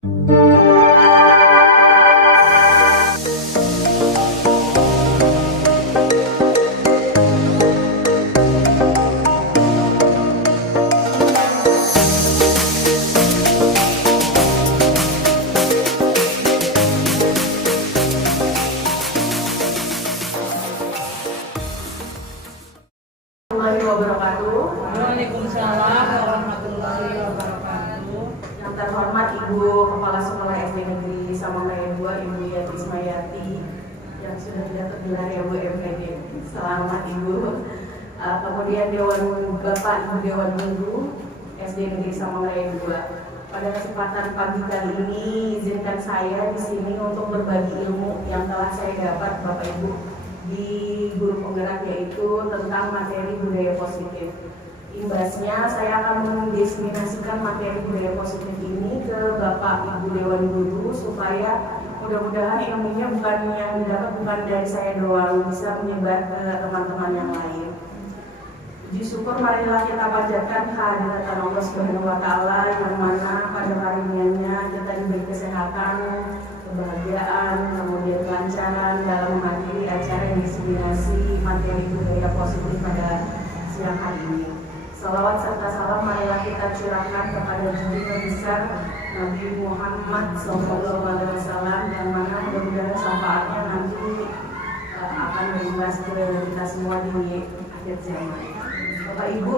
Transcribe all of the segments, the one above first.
Waalaikumsalam warahmatullahi wabarakatuh. Yang terhormat Ibu Kepala Sekolah SD Negeri Samangkaya 2, Ibu Yati Ismayati, yang sudah tidak tergelar ya Bu MPD. Selamat Ibu. Kemudian Bapak Ibu Dewan Guru SD Negeri Samangkaya 2. Pada kesempatan pagi kali ini, izinkan saya di sini untuk berbagi ilmu yang telah saya dapat Bapak Ibu di guru penggerak, yaitu tentang materi budaya positif. Imbasnya saya akan mendiseminasikan materi budaya positif ini ke Bapak Ibu Dewan Guru supaya mudah-mudahan ilmunya yang didapat bukan dari saya doang, bisa menyebar ke teman-teman yang lain. Puji syukur marilah kita panjatkan kehadiran Allah Subhanahu wa taala, yang mana pada karunia-Nya kita diberi kesehatan, kebahagiaan, kemudian kelancaran dalam menghadiri acara yang diseminasi materi budaya positif pada siang hari ini. Salawat serta salam marilah kita curahkan kepada junjungan besar Nabi Muhammad SAW, yang mana mudah-mudahan syafaatnya nanti akan berimbas ke kita semua di akhir zaman. Bapak Ibu,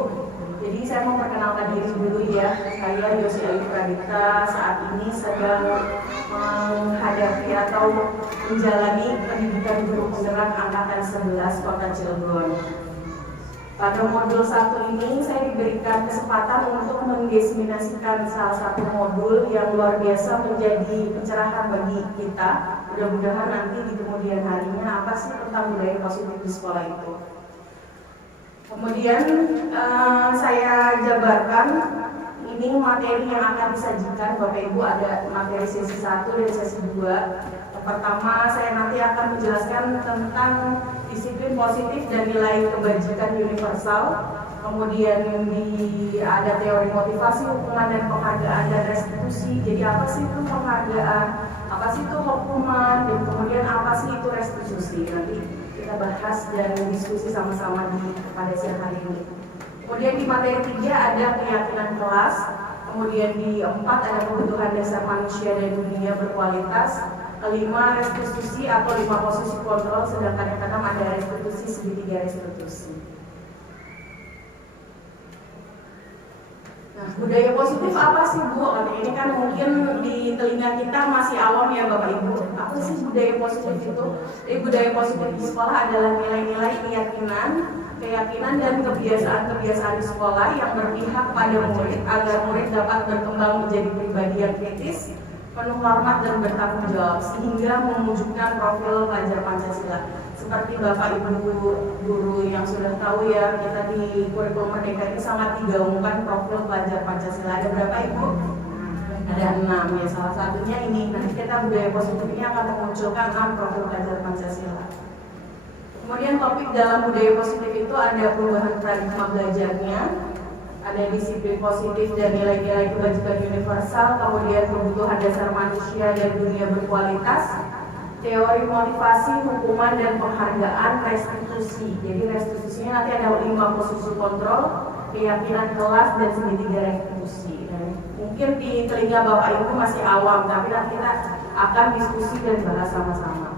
jadi saya mau perkenalkan diri dulu ya. Saya Yosi Ayu Pradita, saat ini sedang menghadapi atau menjalani pendidikan guru penggerak angkatan 11 Kota Cilegon. Pada modul 1 ini saya diberikan kesempatan untuk mendiseminasikan salah satu modul yang luar biasa menjadi pencerahan bagi kita. Mudah-mudahan nanti di kemudian harinya apa sih tentang budaya positif di sekolah itu. Kemudian saya jabarkan ini materi yang akan disajikan Bapak Ibu. Ada materi sesi 1 dan sesi 2. Pertama, saya nanti akan menjelaskan tentang disiplin positif dan nilai kebajikan universal. Kemudian ada teori motivasi, hukuman dan penghargaan dan restitusi. Jadi apa sih itu penghargaan, apa sih itu hukuman, dan kemudian apa sih itu restitusi. Nanti kita bahas dan diskusi sama-sama pada siang hari ini. Kemudian di materi 3 ada keyakinan kelas. Kemudian di 4 ada kebutuhan dasar manusia dan dunia berkualitas. Kelima, restitusi atau 5 posisi kontrol, sedangkan yang keenam ada restitusi, segitiga restitusi. Nah, budaya positif apa sih Bu? Ini kan mungkin di telinga kita masih awam ya Bapak Ibu. Apa sih budaya positif itu? Jadi budaya positif di sekolah adalah nilai-nilai keyakinan dan kebiasaan-kebiasaan di sekolah yang berpihak pada murid agar murid dapat berkembang menjadi pribadi yang kritis, penuh hormat dan bertanggung jawab, sehingga mewujudkan profil pelajar Pancasila. Seperti Bapak Ibu guru yang sudah tahu ya, kita di kurikulum Merdeka ini sangat digaungkan profil pelajar Pancasila. Ada berapa Ibu? Ada 6 ya, salah satunya ini. Nanti kita budaya positif ini akan memunculkan 6 profil pelajar Pancasila. Kemudian topik dalam budaya positif itu ada perubahan paradigma belajarnya, ada disiplin positif dan nilai-nilai kebajikan universal, kemudian kebutuhan dasar manusia dan dunia berkualitas, teori motivasi, hukuman dan penghargaan, restitusi. Jadi restitusinya nanti ada 5 posisi kontrol, keyakinan kelas dan segitiga restitusi. Dan mungkin di telinga Bapak Ibu masih awam, tapi nanti kita akan diskusi dan bahas sama-sama.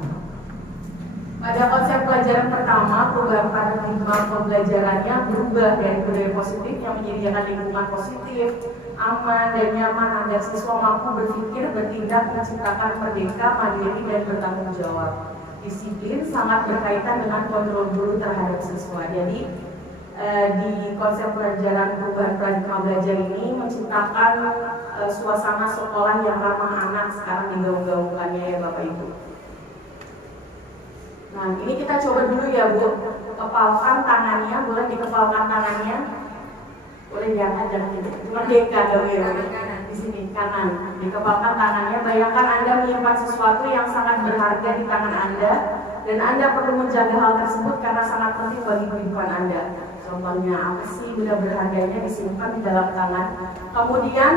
Pada konsep pelajaran pertama, perubahan paradigma pembelajarannya berubah dari budaya positif yang menyediakan lingkungan positif, aman dan nyaman agar siswa mampu berpikir, bertindak, menciptakan merdeka, mandiri dan bertanggung jawab. Disiplin sangat berkaitan dengan kontrol guru terhadap siswa. Jadi di konsep pelajaran perubahan paradigma belajar ini menciptakan suasana sekolah yang ramah anak sekarang digaung-gaungkannya ya Bapak Ibu. Nah, ini kita coba dulu ya Bu, kepalkan tangannya, boleh dikepalkan tangannya, boleh diangkat jangan tidak, merdeka dong ya, di sini kanan, dikepalkan tangannya. Bayangkan Anda menyimpan sesuatu yang sangat berharga di tangan Anda, dan Anda perlu menjaga hal tersebut karena sangat penting bagi kehidupan Anda. Contohnya apa sih benda berharganya disimpan di dalam tangan? Kemudian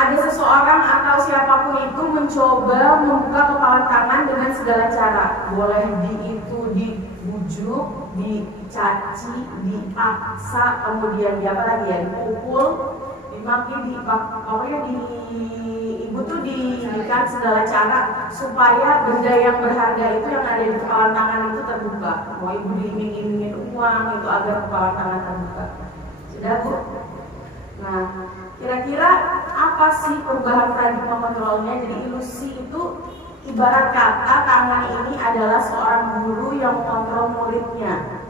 ada seseorang atau siapapun itu mencoba membuka kepalan tangan dengan segala cara. Boleh dibujuk, dicaci, dipaksa, kemudian apa lagi ya, dipukul, dimaki, pokoknya ibu tuh diberikan segala cara supaya benda yang berharga itu yang ada di kepalan tangan itu terbuka. Mau ibu diiming-imingin uang itu agar kepalan tangan terbuka. Sudah Bu? Nah, kira-kira apa sih perubahan paradigma kontrolnya? Jadi ilusi itu ibarat kata tangan ini adalah seorang guru yang mengontrol muridnya.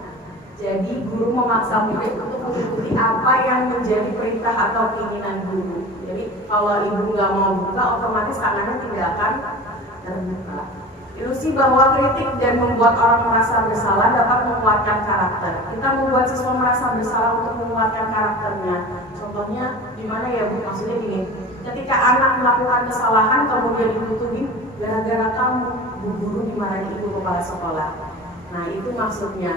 Jadi guru memaksa murid untuk mengikuti apa yang menjadi perintah atau keinginan guru. Jadi kalau ibu nggak mau buka, otomatis tangannya tidak akan terbuka. Ilusi bahwa kritik dan membuat orang merasa bersalah dapat menguatkan karakter. Kita membuat siswa merasa bersalah untuk menguatkan karakternya. Contohnya gimana ya Bu? Maksudnya gini, ketika anak melakukan kesalahan kemudian ditutupi gara-gara kamu, Bu guru dimarahi ibu kepala sekolah. Nah itu maksudnya.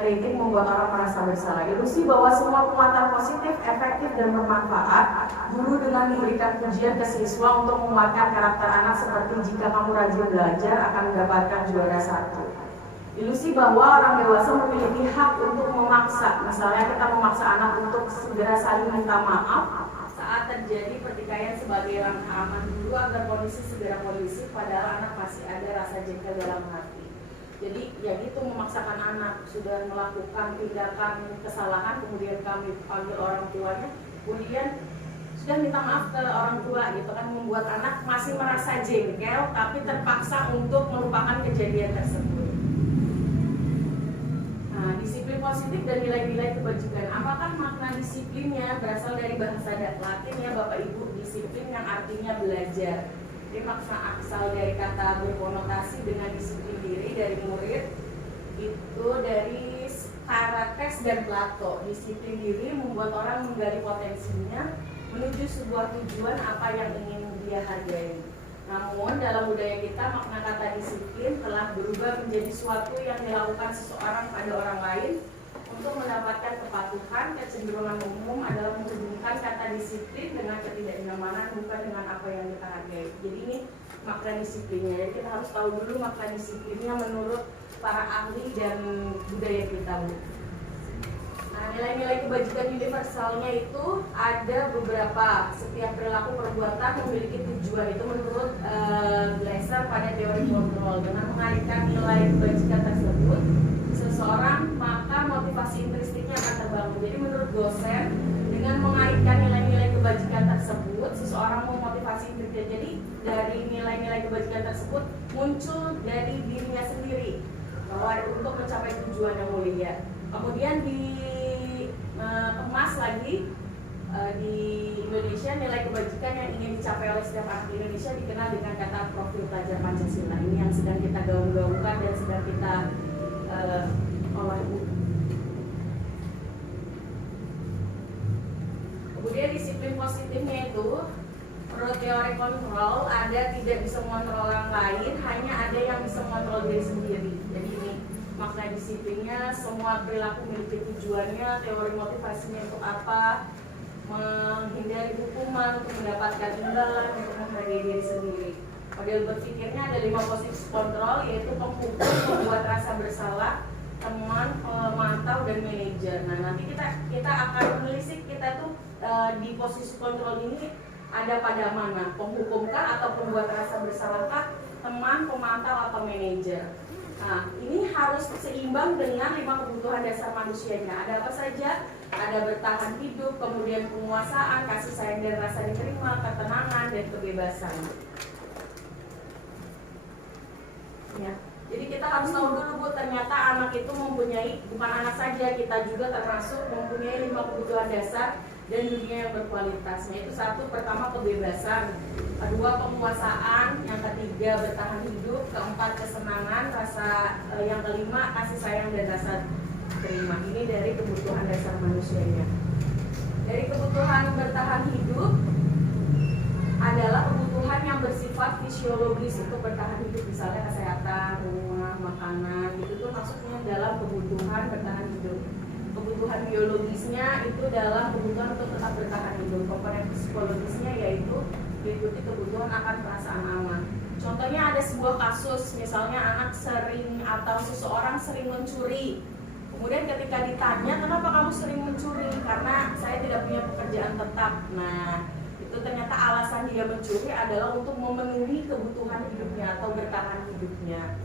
Kritik membuat orang merasa bersalah. Ilusi bahwa semua penguatan positif, efektif, dan bermanfaat. Guru dengan memberikan pujian ke siswa untuk menguatkan karakter anak seperti jika kamu rajin belajar akan mendapatkan juara 1. Ilusi bahwa orang dewasa memiliki hak untuk memaksa. Misalnya kita memaksa anak untuk segera saling minta maaf saat terjadi pertikaian sebagai langkah aman dulu agar kondisi segera kondusif, padahal anak masih ada rasa jengkel dalam hati. Jadi ya gitu, memaksakan anak sudah melakukan tindakan kesalahan, kemudian kami panggil orang tuanya, kemudian sudah minta maaf ke orang tua gitu kan, membuat anak masih merasa jengkel tapi terpaksa untuk melupakan kejadian tersebut. Nah, disiplin positif dan nilai-nilai kebajikan. Apakah makna disiplinnya? Berasal dari bahasa Latin ya Bapak Ibu, disiplin yang artinya belajar. Jadi makna asal dari kata berkonotasi dengan disiplin diri dari murid itu dari Socrates dan Plato. Disiplin diri membuat orang menggali potensinya menuju sebuah tujuan apa yang ingin dia hargai. Namun dalam budaya kita makna kata disiplin telah berubah menjadi suatu yang dilakukan seseorang pada orang lain untuk mendapatkan kepatuhan. Kecenderungan umum adalah menghubungkan kata disiplin dengan ketidaknyamanan, bukan dengan apa yang kita hargai. Jadi ini makna disiplinnya. Jadi kita harus tahu dulu makna disiplinnya menurut para ahli dan budaya kita. Nah, nilai-nilai kebajikan universalnya itu ada beberapa. Setiap perilaku perbuatan memiliki tujuan, itu menurut Gleiser pada teori kontrol. Dengan mengaitkan nilai kebajikan tersebut seseorang, maka motivasi intrinstiknya akan terbangun. Jadi menurut dosen, dengan mengaitkan nilai-nilai kebajikan tersebut seseorang memotivasi intrinstiknya. Jadi dari nilai-nilai kebajikan tersebut muncul dari dirinya sendiri bahwa untuk mencapai tujuan yang mulia. Kemudian dikemas lagi di Indonesia, nilai kebajikan yang ingin dicapai oleh setiap anak Indonesia dikenal dengan kata profil pelajar Pancasila. Ini yang sedang kita gaung-gaungkan dan sedang kita olah. Kemudian disiplin positifnya itu menurut teori kontrol ada tidak bisa mengontrol orang lain, hanya ada yang bisa mengontrol diri sendiri. Jadi ini makna disiplinnya, semua perilaku memiliki tujuannya, teori motivasinya itu apa, menghindari hukuman untuk mendapatkan imbalan, untuk menghargai diri sendiri. Model berpikirnya ada 5 posisi kontrol, yaitu penghukum, membuat rasa bersalah, teman, pemantau, dan manajer. Nah nanti kita akan menelisik kita tuh di posisi kontrol ini ada pada mana, penghukumkah atau pembuat rasa bersalahkah, teman, pemantau, atau manajer. Nah ini harus seimbang dengan 5 kebutuhan dasar manusianya. Ada apa saja? Ada bertahan hidup, kemudian penguasaan, kasih sayang dan rasa diterima, ketenangan, dan kebebasan. Ya. Jadi kita harus tahu dulu Bu, ternyata anak itu mempunyai, bukan anak saja, kita juga termasuk mempunyai 5 kebutuhan dasar dan dunia yang berkualitas. Yaitu 1, pertama kebebasan, 2 penguasaan, yang ketiga bertahan hidup, keempat kesenangan, yang kelima kasih sayang dan rasa terima. Ini dari kebutuhan dasar manusianya. Dari kebutuhan bertahan hidup adalah kebutuhan yang bersifat fisiologis untuk bertahan hidup, misalnya kesehatan, rumah, makanan, itu tuh maksudnya dalam kebutuhan bertahan hidup. Kebutuhan biologisnya itu dalam kebutuhan untuk tetap bertahan hidup. Komponen psikologisnya yaitu diikuti kebutuhan akan perasaan aman. Contohnya ada sebuah kasus, misalnya anak sering atau seseorang sering mencuri. Kemudian ketika ditanya, kenapa kamu sering mencuri? Karena saya tidak punya pekerjaan tetap. Nah, itu ternyata alasan dia mencuri adalah untuk memenuhi kebutuhan hidupnya atau bertahan hidupnya.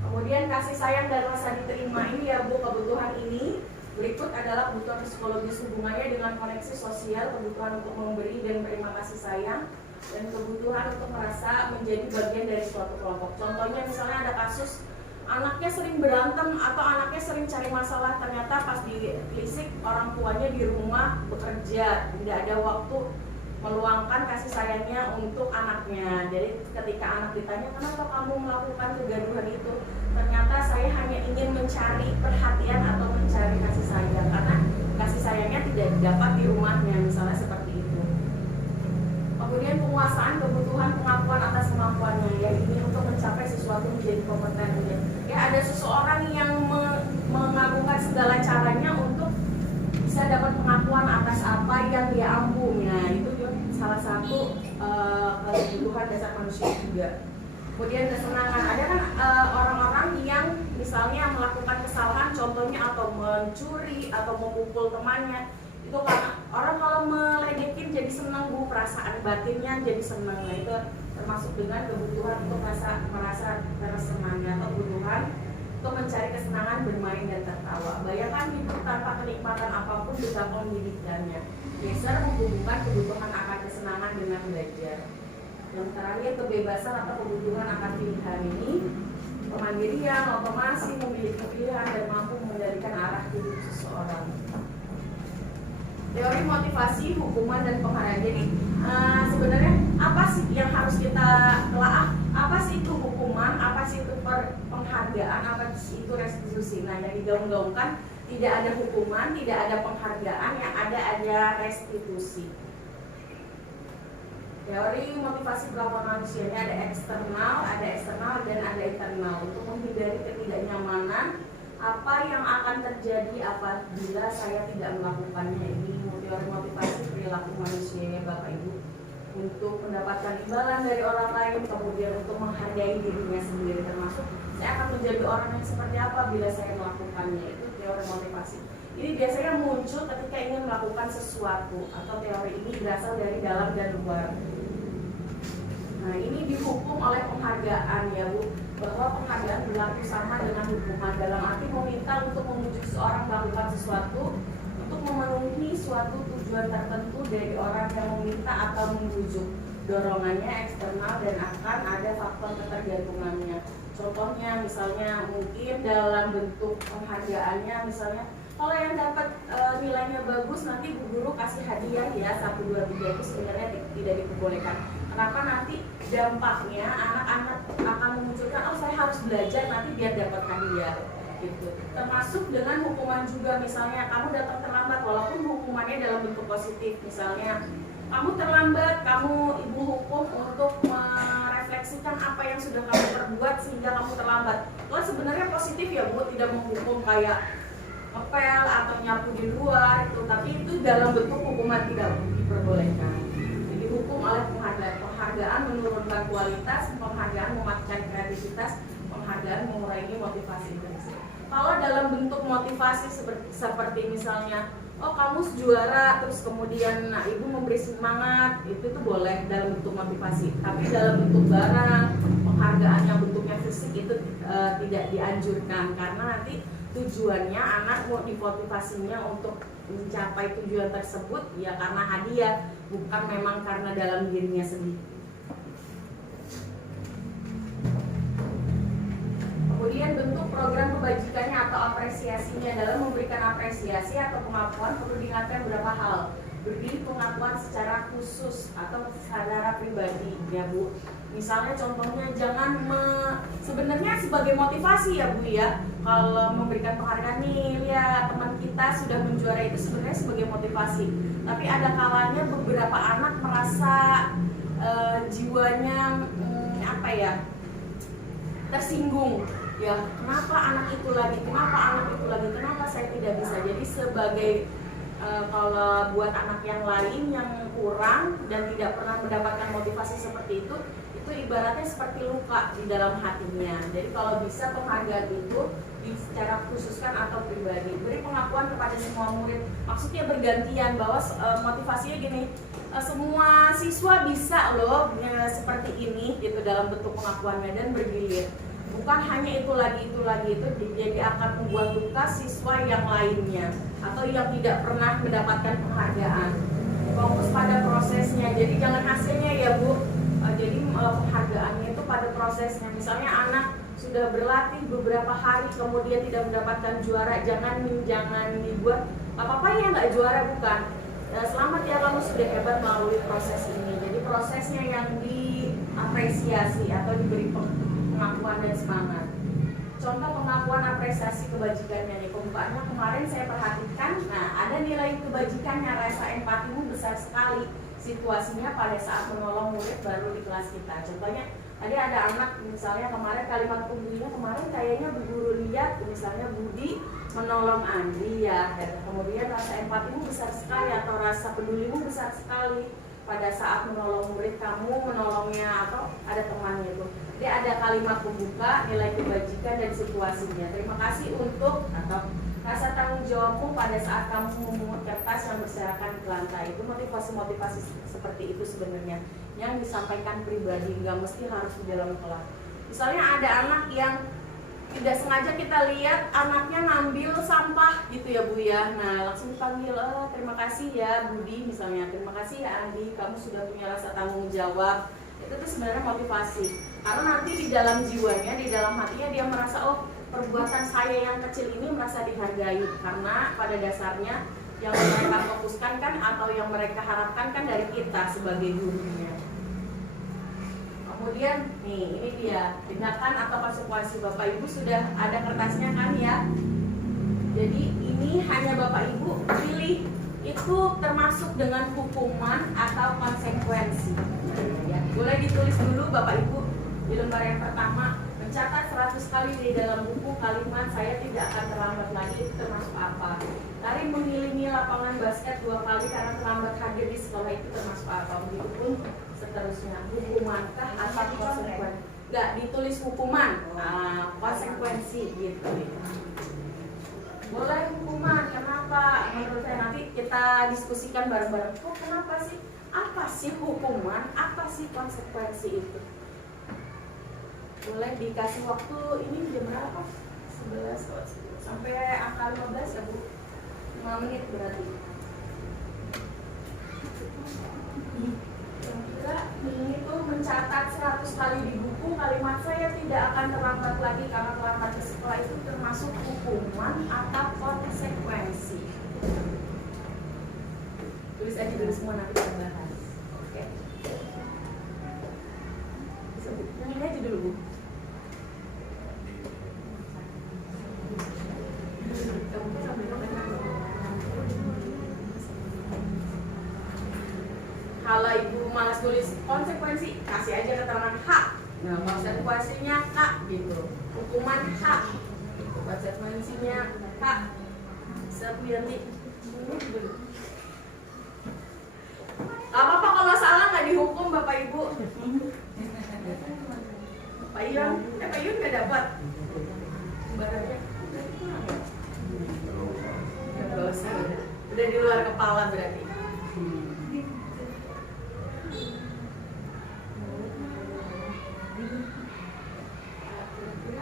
Kemudian kasih sayang dan rasa diterima ini ya Bu, kebutuhan ini. Berikut adalah kebutuhan psikologis, hubungannya dengan koneksi sosial, kebutuhan untuk memberi dan berterima kasih sayang, dan kebutuhan untuk merasa menjadi bagian dari suatu kelompok. Contohnya misalnya ada kasus anaknya sering berantem atau anaknya sering cari masalah, ternyata pas ditelisik orang tuanya di rumah bekerja, tidak ada waktu meluangkan kasih sayangnya untuk anaknya. Jadi ketika anak ditanya, kenapa kamu melakukan kegaduhan itu? Ternyata saya hanya ingin mencari perhatian atau mencari kasih sayang, karena kasih sayangnya tidak didapat di rumahnya, misalnya seperti itu. Kemudian penguasaan kebutuhan pengakuan atas kemampuannya, ya ini untuk mencapai sesuatu menjadi kompeten. Ya ada seseorang yang mengagungkan segala caranya untuk bisa dapat pengakuan atas apa yang dia ampu. Nah itu juga salah satu kebutuhan dasar manusia juga. Kemudian kesenangan, ada kan orang-orang yang misalnya melakukan kesalahan, contohnya atau mencuri atau memukul temannya. Itu karena orang kalau meledekin jadi senang Bu, perasaan batinnya jadi senang. Nah itu termasuk dengan kebutuhan untuk merasa tersenang atau kebutuhan untuk mencari kesenangan bermain dan tertawa. Bayangkan hidup tanpa kenikmatan apapun juga pendidikannya. Geser menghubungkan kebutuhan akan kesenangan dengan belajar. Yang terakhir kebebasan atau kebutuhan akan pilihan ini, kemandirian, otomasi, memiliki pilihan dan mampu mengendalikan arah hidup seseorang. Teori motivasi, hukuman dan penghargaan. Jadi sebenarnya apa sih yang harus kita telaah? Apa sih itu hukuman? Apa sih itu penghargaan? Apa sih itu restitusi? Nah yang digaung-gaungkan tidak ada hukuman, tidak ada penghargaan, yang ada restitusi. Teori motivasi berlaku manusianya ada eksternal dan ada internal. Untuk menghindari ketidaknyamanan, apa yang akan terjadi apabila saya tidak melakukannya. Ini teori motivasi perilaku manusianya Bapak Ibu, untuk mendapatkan imbalan dari orang lain, kemudian untuk menghargai dirinya sendiri, termasuk saya akan menjadi orang yang seperti apa bila saya melakukannya. Itu teori motivasi. Ini biasanya muncul ketika ingin melakukan sesuatu, atau teori ini berasal dari dalam dan luar. Nah ini dihukum oleh penghargaan ya Bu, bahwa penghargaan berlaku sama dengan hukuman, dalam arti meminta untuk memujuk seorang melakukan sesuatu untuk memenuhi suatu tujuan tertentu dari orang yang meminta atau membujuk. Dorongannya eksternal dan akan ada faktor ketergantungannya. Contohnya misalnya mungkin dalam bentuk penghargaannya, misalnya kalau yang dapat nilainya bagus nanti bu guru kasih hadiah ya 1, 2, 3, itu sebenarnya tidak diperbolehkan. Kenapa? Nanti dampaknya anak-anak akan memunculkan, oh saya harus belajar nanti biar dapat hadiah gitu. Termasuk dengan hukuman juga, misalnya kamu datang terlambat, walaupun hukumannya dalam bentuk positif, misalnya kamu terlambat, kamu ibu hukum untuk merefleksikan apa yang sudah kamu perbuat sehingga kamu terlambat. Kalau sebenarnya positif ya Bu, tidak menghukum kayak ngepel atau nyapu di luar itu, tapi itu dalam bentuk hukuman tidak diperbolehkan. Jadi hukum oleh penghargaan menurunkan kualitas, penghargaan mematikan kreativitas, penghargaan mengurangi motivasi intrinsik. Kalau dalam bentuk motivasi seperti misalnya, oh kamu juara, terus kemudian ibu memberi semangat, itu tuh boleh dalam bentuk motivasi. Tapi dalam bentuk barang, penghargaan yang bentuknya fisik itu tidak dianjurkan, karena nanti tujuannya anak mau dimotivasinya untuk mencapai tujuan tersebut ya karena hadiah, bukan memang karena dalam dirinya sendiri. Kemudian bentuk program kebajikannya atau apresiasinya adalah memberikan apresiasi atau pengakuan perlu diingatkan beberapa hal. Beri pengakuan secara khusus atau secara pribadi ya Bu. Misalnya contohnya jangan sebenarnya sebagai motivasi ya Bu ya. Kalau memberikan penghargaan nih ya teman kita sudah menjuara, itu sebenarnya sebagai motivasi. Tapi ada kalanya beberapa anak merasa jiwanya tersinggung. Ya, kenapa anak itu lagi, kenapa saya tidak bisa. Jadi sebagai kalau buat anak yang lain yang kurang dan tidak pernah mendapatkan motivasi seperti itu ibaratnya seperti luka di dalam hatinya. Jadi kalau bisa penghargaan itu secara khususkan atau pribadi, beri pengakuan kepada semua murid. Maksudnya bergantian, bahwa motivasinya gini, semua siswa bisa loh seperti ini gitu dalam bentuk pengakuannya dan bergilir. Bukan hanya itu lagi itu, jadi akan membuat luka siswa yang lainnya atau yang tidak pernah mendapatkan penghargaan. Fokus pada prosesnya, jadi jangan hasilnya ya Bu. Jadi penghargaannya itu pada prosesnya. Misalnya anak sudah berlatih beberapa hari kemudian tidak mendapatkan juara, jangan dibuat apa-apa ya nggak juara, bukan. Selamat ya kamu sudah hebat melalui proses ini. Jadi prosesnya yang diapresiasi atau diberi pengakuan dan semangat. Contoh pengakuan apresiasi kebajikannya nih, pembukaannya kemarin saya perhatikan. Nah, ada nilai kebajikannya, rasa empatimu besar sekali. Situasinya pada saat menolong murid baru di kelas kita. Contohnya tadi ada anak misalnya kemarin kalimat kunjungnya kemarin kayaknya Bu Guru lihat misalnya Budi menolong Andi ya, dan kemudian rasa empatimu besar sekali atau rasa pedulimu besar sekali pada saat menolong murid kamu, menolongnya atau ada temannya itu. Jadi ada kalimat pembuka, nilai kebajikan dan situasinya. Terima kasih untuk atau rasa tanggung jawabmu pada saat kamu memungut kertas yang berserakan di lantai. Itu motivasi-motivasi seperti itu sebenarnya yang disampaikan pribadi, nggak mesti harus di dalam kelas. Misalnya ada anak yang tidak sengaja kita lihat anaknya ngambil sampah gitu ya Bu ya. Nah langsung dipanggil, terima kasih ya Budi misalnya, terima kasih ya Andi, kamu sudah punya rasa tanggung jawab. Itu tuh sebenarnya motivasi. Karena nanti di dalam jiwanya, di dalam hatinya dia merasa, oh perbuatan saya yang kecil ini merasa dihargai, karena pada dasarnya yang mereka fokuskan kan atau yang mereka harapkan kan dari kita sebagai gurunya. Kemudian nih ini dia tindakan atau konsekuensi. Bapak Ibu sudah ada kertasnya kan ya. Jadi ini hanya Bapak Ibu pilih itu termasuk dengan hukuman atau konsekuensi ya. Boleh ditulis dulu Bapak Ibu di lembar yang pertama. Mencatat 100 kali di dalam buku kalimat saya tidak akan terlambat lagi, itu termasuk apa? Tari mengelilingi lapangan basket 2 kali karena terlambat hadir di sekolah, itu termasuk apa? Begitupun seterusnya. Hukumankah atau konsekuensi? Enggak ditulis hukuman, konsekuensi gitu. Boleh hukuman, kenapa? Menurut saya nanti kita diskusikan bareng-bareng. Oh kenapa sih? Apa sih hukuman? Apa sih konsekuensi itu? Boleh dikasih waktu ini jam berapa? 11 sampai angka 15 ya Bu? 5 menit berarti. Yang kira ini tuh mencatat 100 kali di buku kalimat saya tidak akan terlambat lagi karena terlambat ke sekolah, itu termasuk hukuman atau konsekuensi. Tulis aja dulu semua, nanti kita bahas. Oke. Yang ini aja dulu Bu. Kalau Ibu malas tulis konsekuensi, kasih aja keterangan hak. Nah, konsekuensinya hak gitu. Hukuman hak. Konsekuensinya hak. Seperti ini dulu. Apa-apa kalau salah nggak dihukum Bapak Ibu. Pak Yun nggak dapat. Badannya nggak usah. Udah di luar kepala berarti.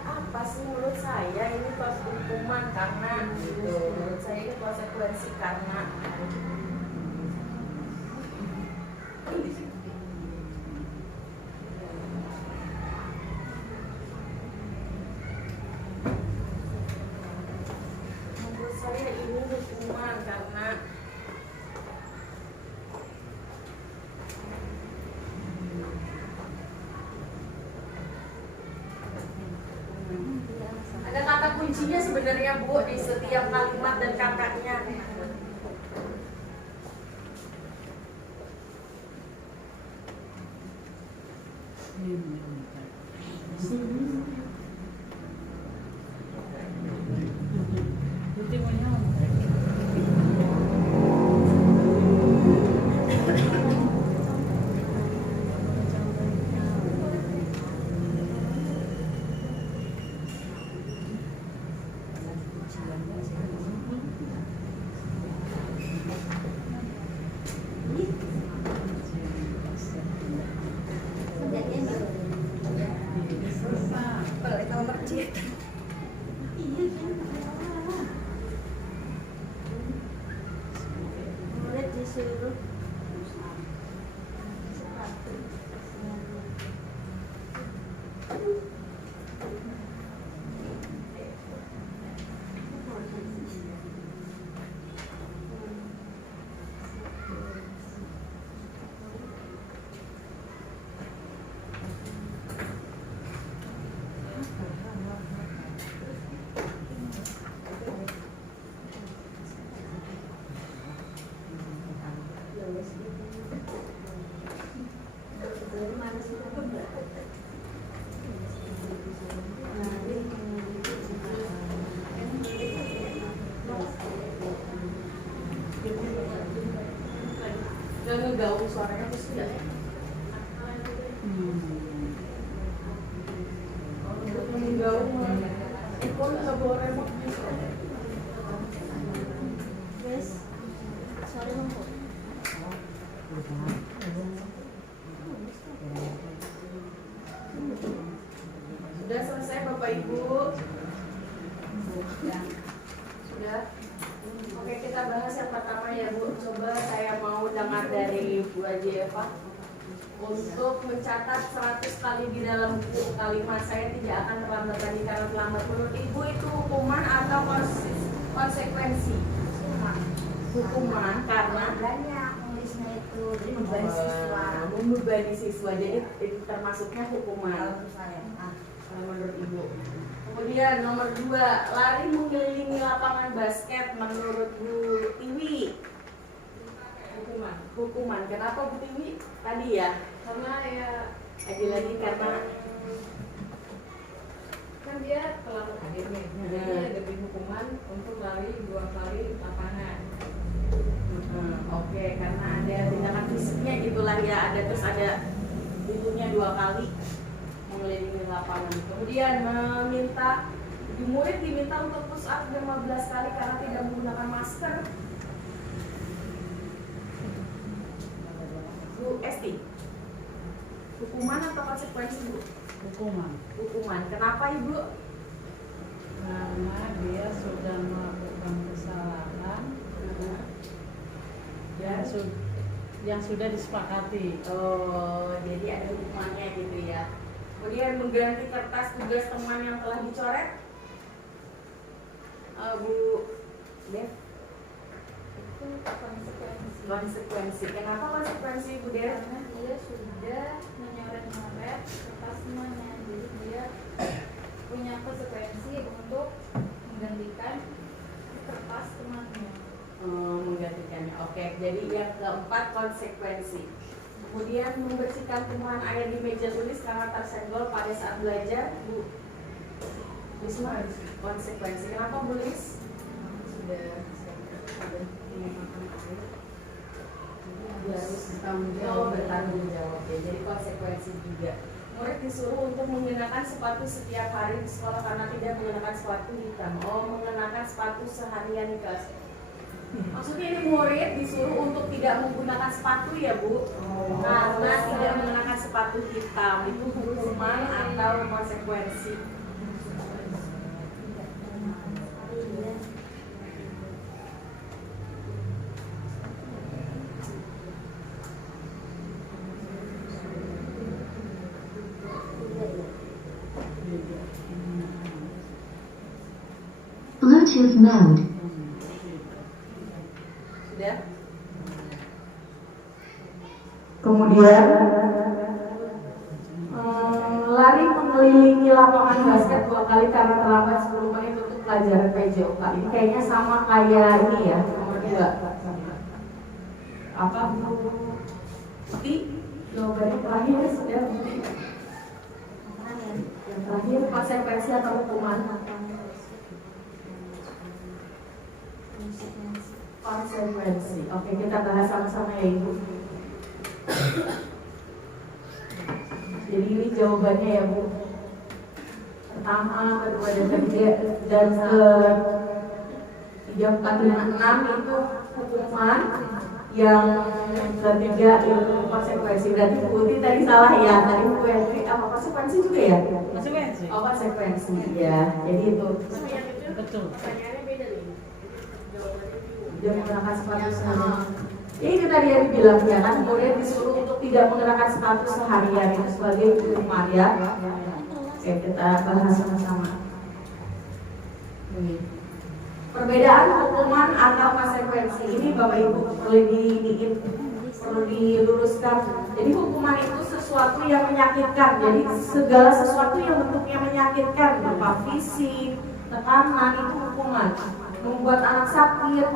Apa sih menurut saya ini hukuman karena menurut saya ini konsekuensi karena menurut saya ini hukuman karena ada kata kuncinya sebenarnya Bu di setiap kalimat dan katanya. ngegaung suaranya terus tidak. Untuk menggaung, kok nggak bawa remote bisa? Guys, sorry bang. Sudah selesai Bapak Ibu? Sudah? Oke, kita bahas yang pertama ya Bu. Coba saya mau dengar dari Bu Haji Eva untuk mencatat 100 kali di dalam buku kalimat saya tidak akan terlambat lagi karena terlambat. Menurut Ibu itu hukuman atau konsekuensi? Hukuman karena Banyak nulisnya itu, jadi membebani siswa. membebani siswa, jadi itu termasuknya hukuman. Kalau saya, Kalau menurut Ibu. Kemudian nomor 2, lari mengelilingi lapangan basket menurut Bu Tiwi. Hukuman. Kenapa Bu Tiwi? Tadi ya. Karena ya Lagi-lagi karena kan dia telah akhirnya, jadi ada diberi hukuman untuk lari 2 kali lapangan. oke, karena ada tindakan fisiknya gitulah ya, terus ada hitungnya 2 kali mengelilingi lapangan. Kemudian murid diminta untuk push up 15 kali karena tidak menggunakan masker. Bu Esti, hukuman atau konsekuensi Bu? Hukuman. Kenapa Ibu? Karena dia sudah melakukan kesalahan yang sudah disepakati. Oh, jadi ada hukumannya gitu ya. Kemudian mengganti kertas tugas teman yang telah dicoret. Bu Dev, itu konsekuensi. Kenapa konsekuensi Bu Dev? karena dia sudah menyoret-nyoret kertas temannya, jadi dia punya konsekuensi untuk menggantikan kertas temannya. Menggantikannya. Oke, jadi yang keempat konsekuensi. Kemudian membersihkan tumpukan air di meja tulis karena tersenggol pada saat belajar. Bu Risma, konsekuensi. Kenapa Bu Lis? Sudah menggunakan air, dia harus bertanggung jawab. Ya, jadi konsekuensi juga. Murid disuruh untuk menggunakan sepatu setiap hari di sekolah karena tidak menggunakan sepatu hitam. Mengenakan sepatu seharian di kelas. Maksudnya ini murid disuruh untuk tidak menggunakan sepatu ya Bu? Karena tidak menggunakan sepatu hitam. Itu hukuman atau konsekuensi? Bluetooth mode. Sudah? Kemudian lari mengelilingi lapangan basket 2 kali karena terlambat 10 menit untuk pelajaran PJOK. Ini kayaknya sama kayak ini ya, nomor 2. Apa Bu Putih? Jawabannya terakhir sudah Putih. Yang terakhir konsekuensi atau hukuman? Konsekuensi. Oke, kita bahas sama-sama ya Ibu. Jadi ini jawabannya ya Bu. Pertama, kedua, dan ketiga, dan ke 3, 4, 5, 6 itu hukuman. Yang ketiga itu konsekuensi. Berarti Bu Uti tadi salah ya. Tadi Bu Hendri apa konsekuensi juga ya? Konsekuensi. Oh, konsekuensi ya. Jadi itu. Betul. Pertanyaannya beda nih. Dia menggunakan sepatu seharian. Ya itu tadi yang dibilang ya kan, kemudian disuruh untuk tidak menggunakan sepatu seharian itu sebagai hukuman ya. Oke, kita bahas sama-sama. Perbedaan hukuman atau konsekuensi ini Bapak Ibu perlu diluruskan. Jadi hukuman itu sesuatu yang menyakitkan. Jadi segala sesuatu yang bentuknya menyakitkan, berupa fisik, tekanan itu hukuman. Membuat anak sakit,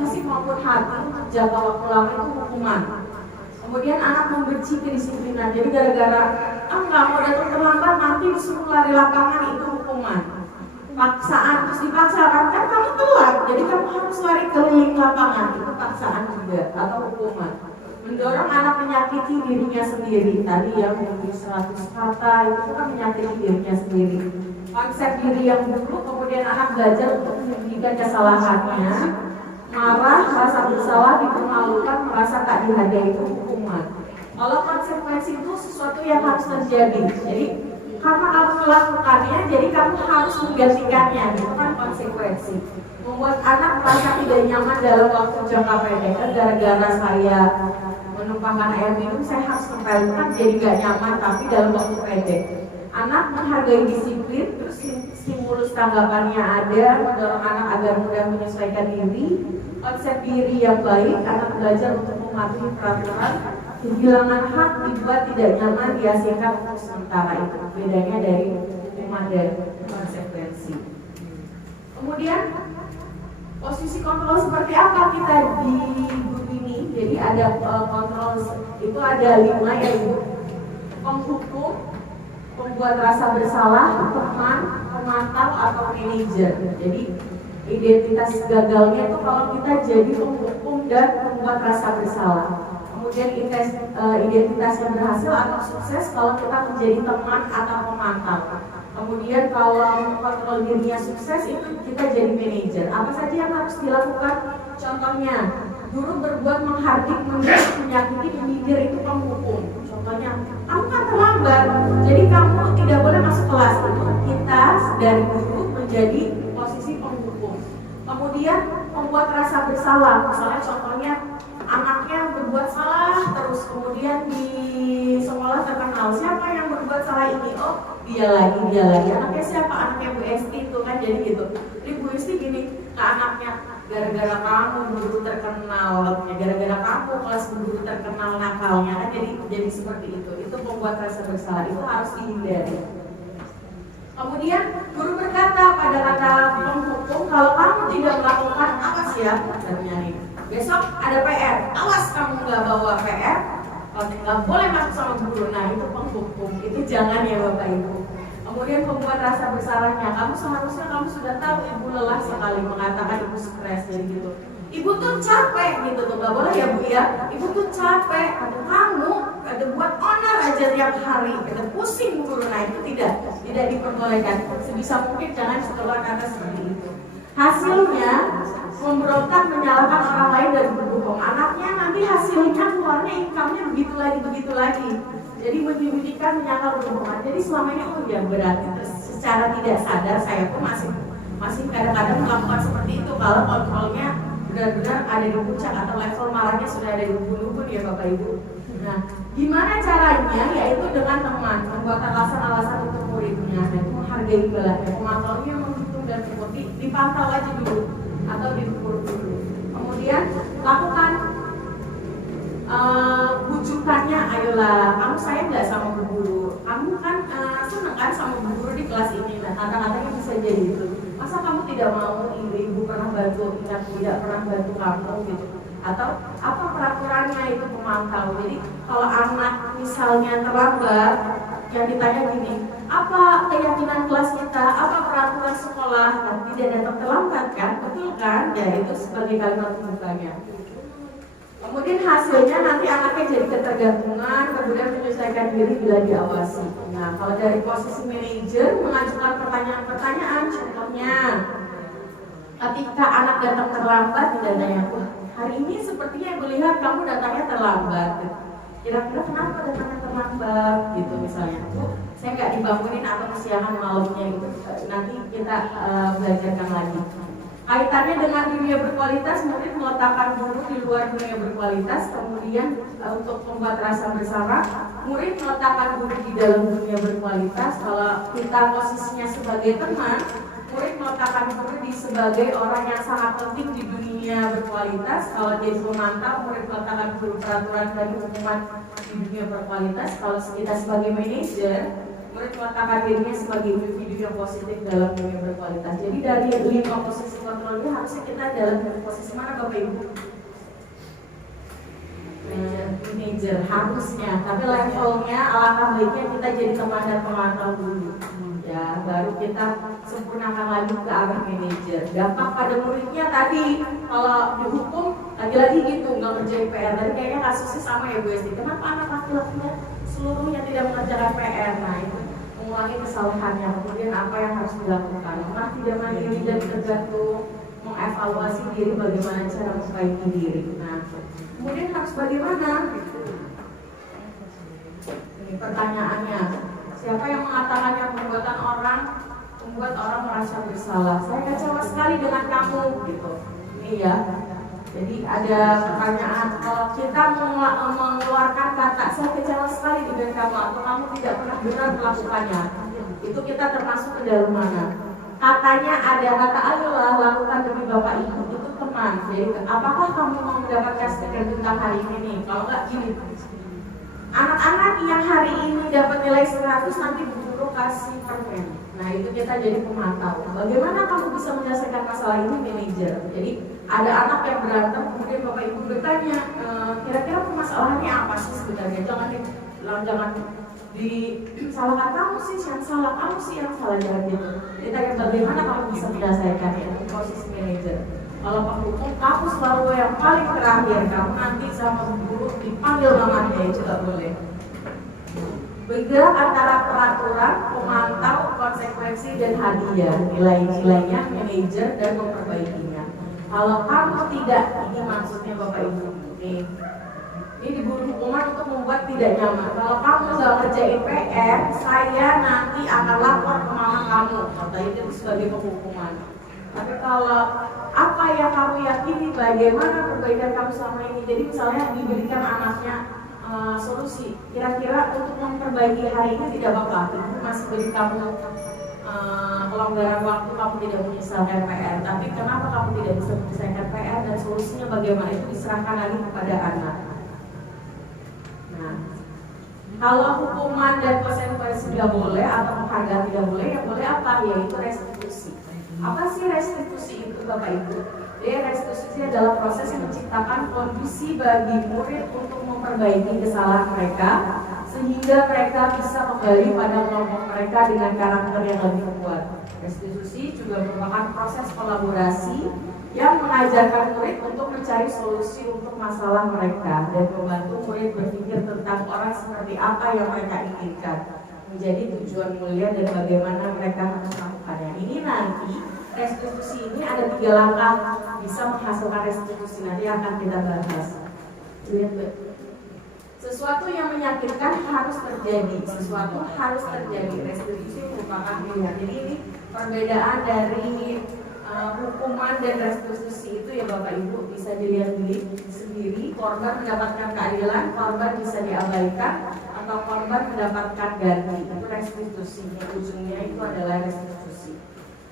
fisik maupun hati untuk jangka waktu lama itu hukuman. Kemudian anak membenci kedisiplinan. Jadi gara-gara nggak mau datang terlambat nanti disuruh lari lapangan itu hukuman. paksaan, terus dipaksakan kan kamu telat, jadi kamu harus lari keliling lapangan, itu paksaan juga atau hukuman. Mendorong anak menyakiti dirinya sendiri, tadi yang mungkin 100 kata itu kan menyakiti dirinya sendiri. Konsep diri yang buruk, kemudian anak belajar untuk menyembunyikan kesalahannya, marah, merasa bersalah, dipermalukan, merasa tak dihargai, itu hukuman. Kalau konsekuensi itu sesuatu yang harus terjadi, jadi karena kamu melakukannya, jadi kamu harus menggantikannya, itu kan konsekuensi. Membuat anak merasa tidak nyaman dalam waktu jangka pendek, gara-gara saya menumpahkan air minum, saya harus ngepel, kan jadi gak nyaman, tapi dalam waktu pendek. Anak menghargai disiplin, terus stimulus tanggapannya ada, mendorong anak agar mudah menyesuaikan diri, konsep diri yang baik, anak belajar untuk mematuhi peraturan, kehilangan hak dibuat tidak nyaman, dihasilkan untuk sementara, itu bedanya dari hukuman dan konsekuensi. Kemudian posisi kontrol seperti apa kita di guru ini? Jadi ada kontrol itu ada 5, yaitu penghukum, pembuat rasa bersalah, teman, pemantau atau manajer. Jadi identitas gagalnya itu kalau kita jadi penghukum dan pembuat rasa bersalah. Kemudian identitasnya berhasil atau sukses kalau kita menjadi teman atau pemantau. Kemudian kalau kontrol dirinya sukses itu kita jadi manajer. Apa saja yang harus dilakukan? Contohnya, guru berbuat menghardik, menyakiti, menyindir, itu penghukum. Contohnya, kamu kan terlambat, jadi kamu tidak boleh masuk kelas. Itu kita dari guru menjadi posisi penghukum. Kemudian membuat rasa bersalah. Misalnya contohnya anaknya berbuat salah terus, kemudian di sekolah terkenal siapa yang berbuat salah ini, oh dia lagi. Anaknya siapa? Anaknya Bu Esti itu kan, jadi gitu. Jadi Bu Esti gini ke anaknya, gara-gara kamu guru terkenal, gara-gara kamu kelas guru terkenal nakalnya kan, jadi seperti itu. Itu membuat rasa bersalah, itu harus dihindari. Kemudian guru berkata pada kata penghukum, kalau kamu tidak melakukan apa sih ya, katanya nih, besok ada PR, awas kamu nggak bawa PR, nggak boleh masuk sama guru. Nah itu penghukum, itu jangan ya Bapak Ibu. Kemudian pembuat rasa bersalahnya, kamu seharusnya kamu sudah tahu ibu lelah sekali, mengatakan ibu stres, jadi gitu. Ibu tuh capek gitu tuh, nggak boleh ya Bu ya. Ibu tuh capek, kamu ada buat honor aja tiap hari, ada pusing guru. Nah itu tidak diperbolehkan. Sebisa mungkin jangan keluar kata seperti itu. Hasilnya memberontak, menyalahkan orang lain dan berbohong. Anaknya nanti hasilnya keluarnya income-nya begitu lagi. Jadi menyembunyikan, menyangkal, berbohongan. Jadi selama ini ya berarti secara tidak sadar saya pun masih kadang-kadang melakukan seperti itu. Kalau kontrolnya benar-benar ada di puncak atau level marahnya sudah ada di ubun-ubun ya Bapak Ibu. Nah, gimana caranya? Yaitu dengan teman, membuat alasan-alasan untuk muridnya, dan menghargai balanya, pemantaunya, menghitung dan mengerti, dipantau aja dulu atau diukur dulu. Kemudian lakukan bujukannya, ayolah, kamu sayang nggak sama Bu Guru? Kamu kan seneng kan sama Bu Guru di kelas ini? Nah, kata-katanya bisa jadi itu. Masa kamu tidak mau ibu pernah bantu, tidak pernah bantu kamu gitu? Atau apa peraturannya, itu pemantau. Jadi kalau anak misalnya terlambat, yang ditanya gini, apa keyakinan kelas kita, apa peraturan sekolah, kan tidak datang terlambat kan, betul kan? Ya itu sebagai kalimat pembukanya. Kemudian hasilnya nanti anaknya jadi ketergantungan, kemudian menyelesaikan diri bila diawasi. Nah kalau dari posisi manajer mengajukan pertanyaan-pertanyaan, contohnya ketika anak datang terlambat, tidak tanya, wah hari ini sepertinya ibu lihat kamu datangnya terlambat. Kira-kira kenapa datangnya terlambat gitu misalnya. Saya nggak dibangunin atau kesiangan malamnya itu, nanti kita belajarkan lagi. Kaitannya dengan dunia berkualitas, murid meletakkan guru di luar dunia berkualitas. Kemudian untuk membuat rasa bersalah, murid meletakkan guru di dalam dunia berkualitas. Kalau kita posisinya sebagai teman, murid meletakkan guru di sebagai orang yang sangat penting di dunia berkualitas. Kalau jadi pemantau, murid meletakkan guru peraturan dan hukuman di dunia berkualitas. Kalau kita sebagai manajer, murid meletakkan dirinya sebagai individu yang positif dalam dunia berkualitas. Jadi dari 5 posisi kontrol ini harusnya kita dalam posisi mana Bapak Ibu? Manajer harusnya, tapi levelnya alangkah baiknya kita jadi teman dan pemantau dulu. Ya, ya, baru kita sempurnakan lagi ke arah manajer. Dampak pada muridnya tadi, kalau dihukum lagi-lagi gitu, nggak ngerjain PR. Tadi kayaknya kasusnya sama ya Bu Esti. Kenapa anak laki-lakinya seluruhnya tidak mengerjakan PR? Nah itu mengulangi kesalahannya. Kemudian apa yang harus dilakukan? Rumah tidak mandiri dan tergantung, mengevaluasi diri bagaimana cara memperbaiki diri. Nah kemudian harus bagaimana? Ini pertanyaannya. Siapa yang mengatakan yang membuat orang merasa bersalah? Saya kecewa sekali dengan kamu, gitu. Ini ya. Jadi ada pertanyaan. Kalau kita mengeluarkan kata saya kecewa sekali dengan kamu atau kamu tidak pernah benar melakukannya, itu kita termasuk ke dalam mana? Katanya ada kata ayolah lakukan demi Bapak Ibu, itu teman. Jadi apakah kamu mau mendapatkan stiker bintang hari ini nih? Kalau nggak gini. Anak-anak yang hari ini dapat nilai 100 nanti guru kasih permen. Nah itu kita jadi pemantau. Bagaimana kamu bisa menyelesaikan masalah ini manajer? Jadi ada anak yang berantem, kemudian Bapak Ibu bertanya, kira-kira permasalahannya apa sih sebenarnya? Jangan disalahkan kamu sih yang salah, kamu sih yang salah, jangan gitu. Ditanya bagaimana kamu bisa menyelesaikan itu posisi manajer. Kalau penghukum, kamu selalu yang paling terakhir. Kamu nanti sama guru dipanggil namanya, itu nggak boleh. Bergerak antara peraturan, pemantau, konsekuensi, dan hadiah. Nilai-nilainya, manajer, dan memperbaikinya. Kalau kamu tidak, ini maksudnya Bapak Ibu. Ini diberi hukuman untuk membuat tidak nyaman. Kalau kamu nggak ngerjain PR, saya nanti akan lapor ke mama kamu. Kata itu sebagai penghukuman. Tapi kalau apa yang kamu yakini, bagaimana perbaikan kamu selama ini. Jadi misalnya diberikan anaknya solusi, kira-kira untuk memperbaiki hari ini tidak apa-apa, itu masih beri kamu kelonggaran waktu, kamu tidak menyelesaikan PR. Tapi kenapa kamu tidak bisa menyelesaikan PR dan solusinya bagaimana, itu diserahkan lagi kepada anak. Nah, kalau hukuman dan konsekuensi tidak boleh atau penghargaan tidak boleh, yang boleh apa? Yaitu restitusi. Apa sih restitusi itu Bapak Ibu? Jadi restitusi adalah proses yang menciptakan kondisi bagi murid untuk memperbaiki kesalahan mereka sehingga mereka bisa kembali pada kelompok mereka dengan karakter yang lebih kuat. Restitusi juga merupakan proses kolaborasi yang mengajarkan murid untuk mencari solusi untuk masalah mereka dan membantu murid berpikir tentang orang seperti apa yang mereka inginkan, menjadi tujuan mulia dan bagaimana mereka harus melakukannya. Ini nanti restitusi ini ada 3 langkah bisa menghasilkan restitusi, nanti akan kita bahas. Sesuatu yang menyakitkan harus terjadi, sesuatu harus terjadi. Restitusi merupakan pilihan. Jadi ini perbedaan dari hukuman dan restitusi itu ya Bapak Ibu, bisa dilihat sendiri. Korban mendapatkan keadilan, korban bisa diabaikan, atau korban mendapatkan ganti. Itu restitusi, ujungnya itu adalah restitusi.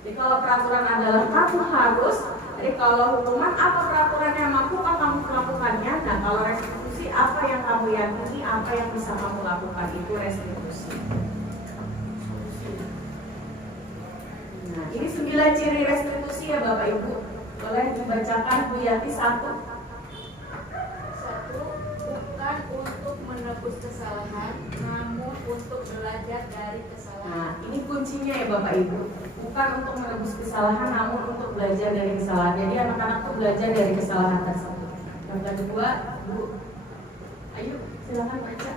Jadi kalau peraturan adalah kamu harus, jadi kalau hukuman apa peraturan yang mampukah kamu melakukannya. Nah kalau restitusi apa yang kamu yakini, apa yang bisa kamu lakukan, itu restitusi. Nah ini 9 ciri restitusi ya Bapak Ibu. Boleh dibacakan Bu Yati 1. 1. Bukan untuk menebus kesalahan, namun untuk belajar dari kesalahan. Nah ini kuncinya ya Bapak Ibu. Bukan untuk menebus kesalahan, namun untuk belajar dari kesalahan. Jadi anak-anak tuh belajar dari kesalahan tersebut. Yang kedua, Bu, ayo silakan baca.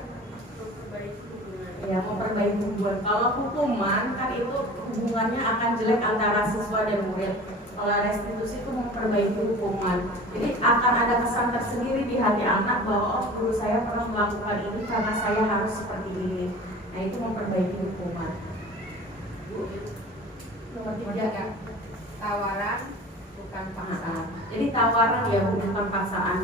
Ya, memperbaiki hubungan. Kalau hukuman kan itu hubungannya akan jelek antara siswa dan murid. Kalau restitusi itu memperbaiki hukuman. Jadi akan ada kesan tersendiri di hati anak bahwa oh guru saya pernah melakukan ini karena saya harus seperti ini. Nah itu memperbaiki hukuman. Nomor 3, tawaran bukan paksaan. Jadi tawaran ya bukan paksaan.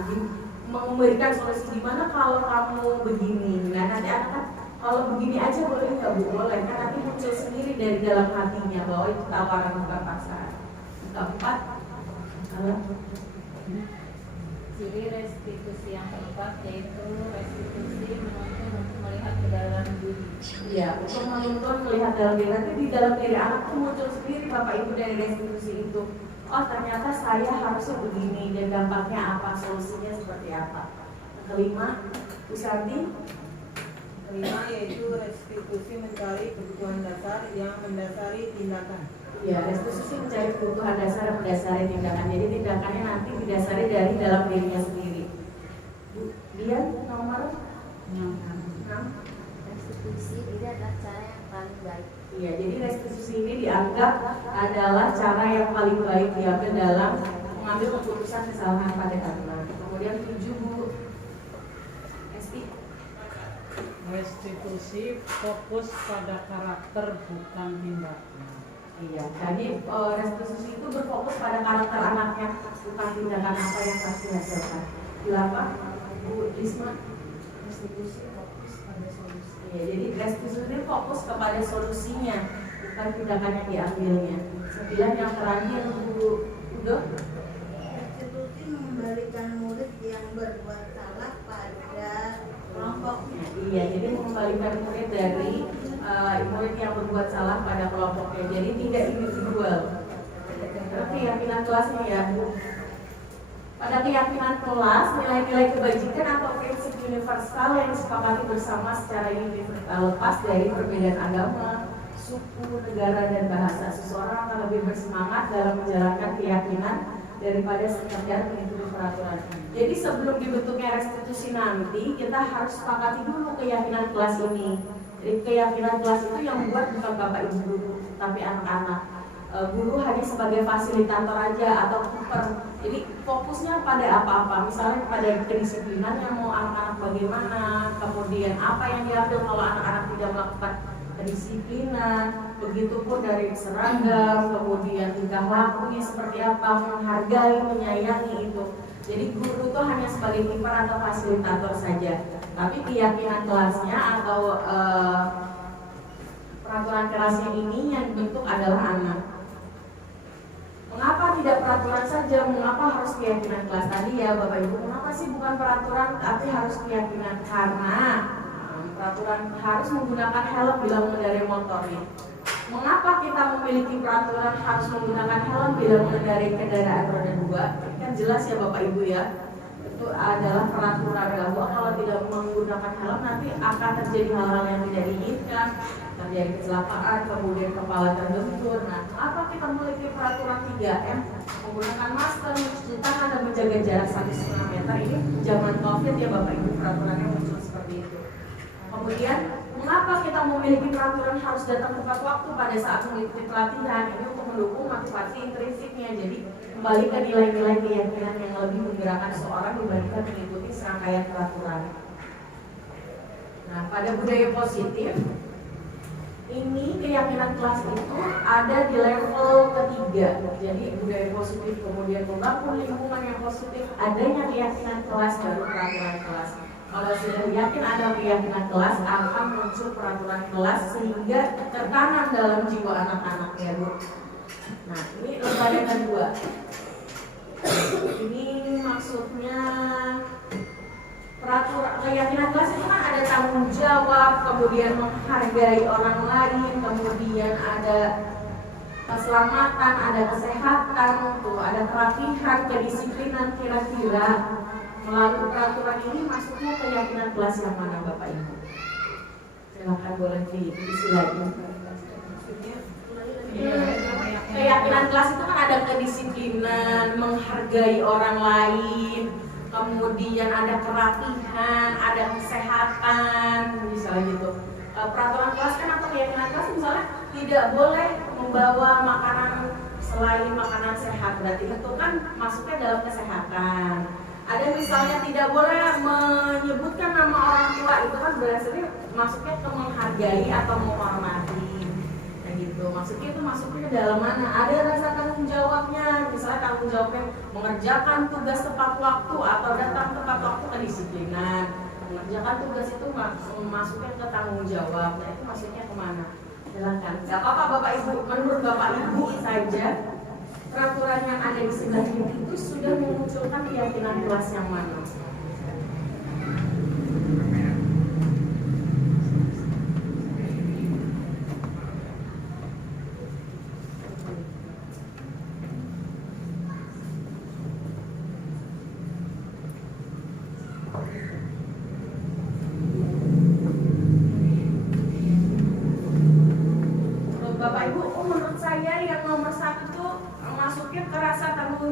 Memberikan solusi gimana kalau kamu begini. Nah nanti anak kalau begini aja boleh nggak Bu? Boleh kan nanti muncul sendiri dari dalam hatinya bahwa itu tawaran bukan paksaan. Keempat, Ciri restitusi yang keempat yaitu restitusi menuntun untuk melihat ke dalam diri. ya untuk menuntun melihat dalam diri. Nanti di dalam diri anak itu muncul sendiri Bapak Ibu dari restitusi itu. Oh ternyata saya harusnya begini dan dampaknya apa, solusinya seperti apa. Yang kelima, Bu Santi. kelima yaitu restitusi mencari kebutuhan dasar yang mendasari tindakan. Ya, restitusi mencari kebutuhan dasar yang mendasari tindakan. Jadi tindakannya nanti didasari dari dalam dirinya sendiri. Dia nomor 6. Restitusi ini adalah cara yang paling baik. Iya, jadi restitusi ini dianggap adalah cara yang paling baik diambil dalam mengambil keputusan kesalahan pada anak. Kemudian 7 Bu Esti. Restitusi fokus pada karakter bukan tindakan. Iya, jadi restitusi itu berfokus pada karakter anaknya, bukan tindakan apa yang harus dihasilkan. 8 Bu Risma. Restitusi fokus pada solusi. Iya, jadi restitusi fokus kepada solusinya, bukan tindakan yang diambilnya. 9 yang terakhir Bu Udo. Restitusi mengembalikan murid yang berbuat salah pada kelompoknya. Iya, jadi mengembalikan murid dari murid yang berbuat salah pada kelompoknya. Jadi tidak individual. Keyakinan kelasnya ya. Pada keyakinan kelas, nilai-nilai kebajikan atau prinsip universal yang disepakati bersama secara individual lepas dari perbedaan agama, suku, negara, dan bahasa. Seseorang akan lebih bersemangat dalam menjalankan keyakinan daripada sekedar mengikuti peraturan. Jadi sebelum dibentuknya restitusi nanti, kita harus sepakati dulu keyakinan kelas ini. Jadi keyakinan kelas itu yang membuat bukan bapak ibu guru, tapi anak-anak. Guru hanya sebagai fasilitator aja atau keeper. Jadi fokusnya pada apa-apa, misalnya pada kedisiplinan yang mau anak-anak bagaimana, kemudian apa yang diambil kalau anak-anak tidak melakukan kedisiplinan, begitupun dari seragam, kemudian tingkah lakunya seperti apa, menghargai, menyayangi itu. Jadi guru itu hanya sebagai keeper atau fasilitator saja, tapi keyakinan kelasnya atau peraturan kelasnya ini yang dibentuk adalah anak. Mengapa tidak peraturan saja? Mengapa harus keyakinan kelas tadi ya Bapak Ibu? Kenapa sih bukan peraturan tapi harus keyakinan? Karena peraturan harus menggunakan helm bila mengendarai motor. Mengapa kita memiliki peraturan harus menggunakan helm bila mengendarai kendaraan roda 2? Kan jelas ya Bapak Ibu ya. Itu adalah peraturan bahwa kalau tidak menggunakan helm nanti akan terjadi hal-hal yang tidak diinginkan, terjadi kecelakaan, kemudian kepala terbentur. Nah, apa kita memiliki peraturan 3M? Menggunakan masker, mencuci tangan, dan menjaga jarak 1,5 meter. Ini zaman COVID ya Bapak Ibu, peraturannya muncul seperti itu. Kemudian, mengapa kita memiliki peraturan harus datang tepat waktu pada saat mengikuti pelatihan? Ini untuk mendukung motivasi intrinsiknya. Jadi, kembali ke nilai-nilai keyakinan yang lebih menggerakkan seorang dibandingkan mengikuti serangkaian peraturan. Nah, pada budaya positif, ini keyakinan kelas itu ada di level ketiga. Jadi budaya positif, kemudian membangun lingkungan yang positif, adanya keyakinan kelas baru peraturan kelas. Kalau sudah yakin ada keyakinan kelas, akan muncul peraturan kelas sehingga tertanam dalam jiwa anak-anak ya Bu. Nah, ini lembaga kedua. Ini maksudnya peraturan keyakinan kelas itu kan ada tanggung jawab, kemudian menghargai orang lain, kemudian ada keselamatan, ada kesehatan, tuh ada kerapihan, kedisiplinan. Kira-kira melalui peraturan ini maksudnya keyakinan kelas yang mana Bapak Ibu? Silakan boleh diisi lagi. Keyakinan kelas itu kan ada kedisiplinan, menghargai orang lain, kemudian ada kerapihan, ada kesehatan, misalnya gitu. Peraturan kelas kan atau keyakinan kelas misalnya tidak boleh membawa makanan selain makanan sehat, berarti itu kan masuknya dalam kesehatan. Ada misalnya tidak boleh menyebutkan nama orang tua, itu kan berarti masuknya ke menghargai atau menghormati. Gitu. Maksudnya itu masuknya ke dalam mana? Ada rasa tanggung jawabnya, misalnya tanggung jawabnya mengerjakan tugas tepat waktu atau datang tepat waktu, kedisiplinan. Mengerjakan tugas itu masuknya ke tanggung jawab. Nah itu masuknya kemana? Silakan. Gak apa-apa Bapak Ibu, menurut Bapak Ibu saja peraturan yang ada di sebelah ini itu sudah memunculkan keyakinan kelas yang mana?